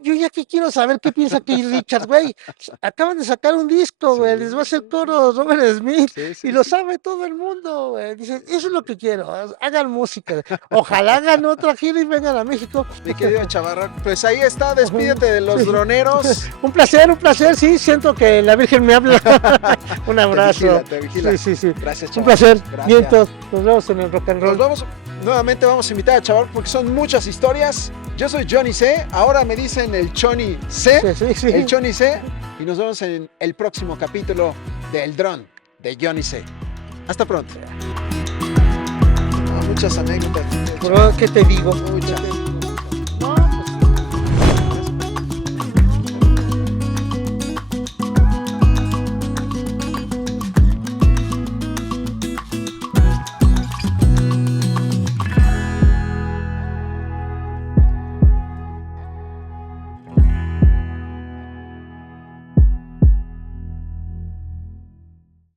yo ya que quiero saber qué piensa Keith Richards, güey, acaban de sacar un disco, güey, les va a hacer coro Robert Smith, y lo sabe todo el mundo, güey, dicen, eso es lo que quiero, hagan música, ojalá hagan otra gira y vengan a México. Mi querido Chavarrón, pues ahí está, despídete de los droneros. Un placer, sí, siento que la Virgen me habla. Un abrazo. Te vigila. Sí. Gracias, Chavarrón. Un placer. Gracias. Vientos. Nos vemos en el rock and roll. Nuevamente vamos a invitar a Chavarrón porque son muchas historias. Yo soy Johnny C, ahora me dicen el Choni C, Sí. el Choni C, y nos vemos en el próximo capítulo del Dron de Johnny C. Hasta pronto. Muchas anécdotas. Pero, ¿qué te digo? Muchas.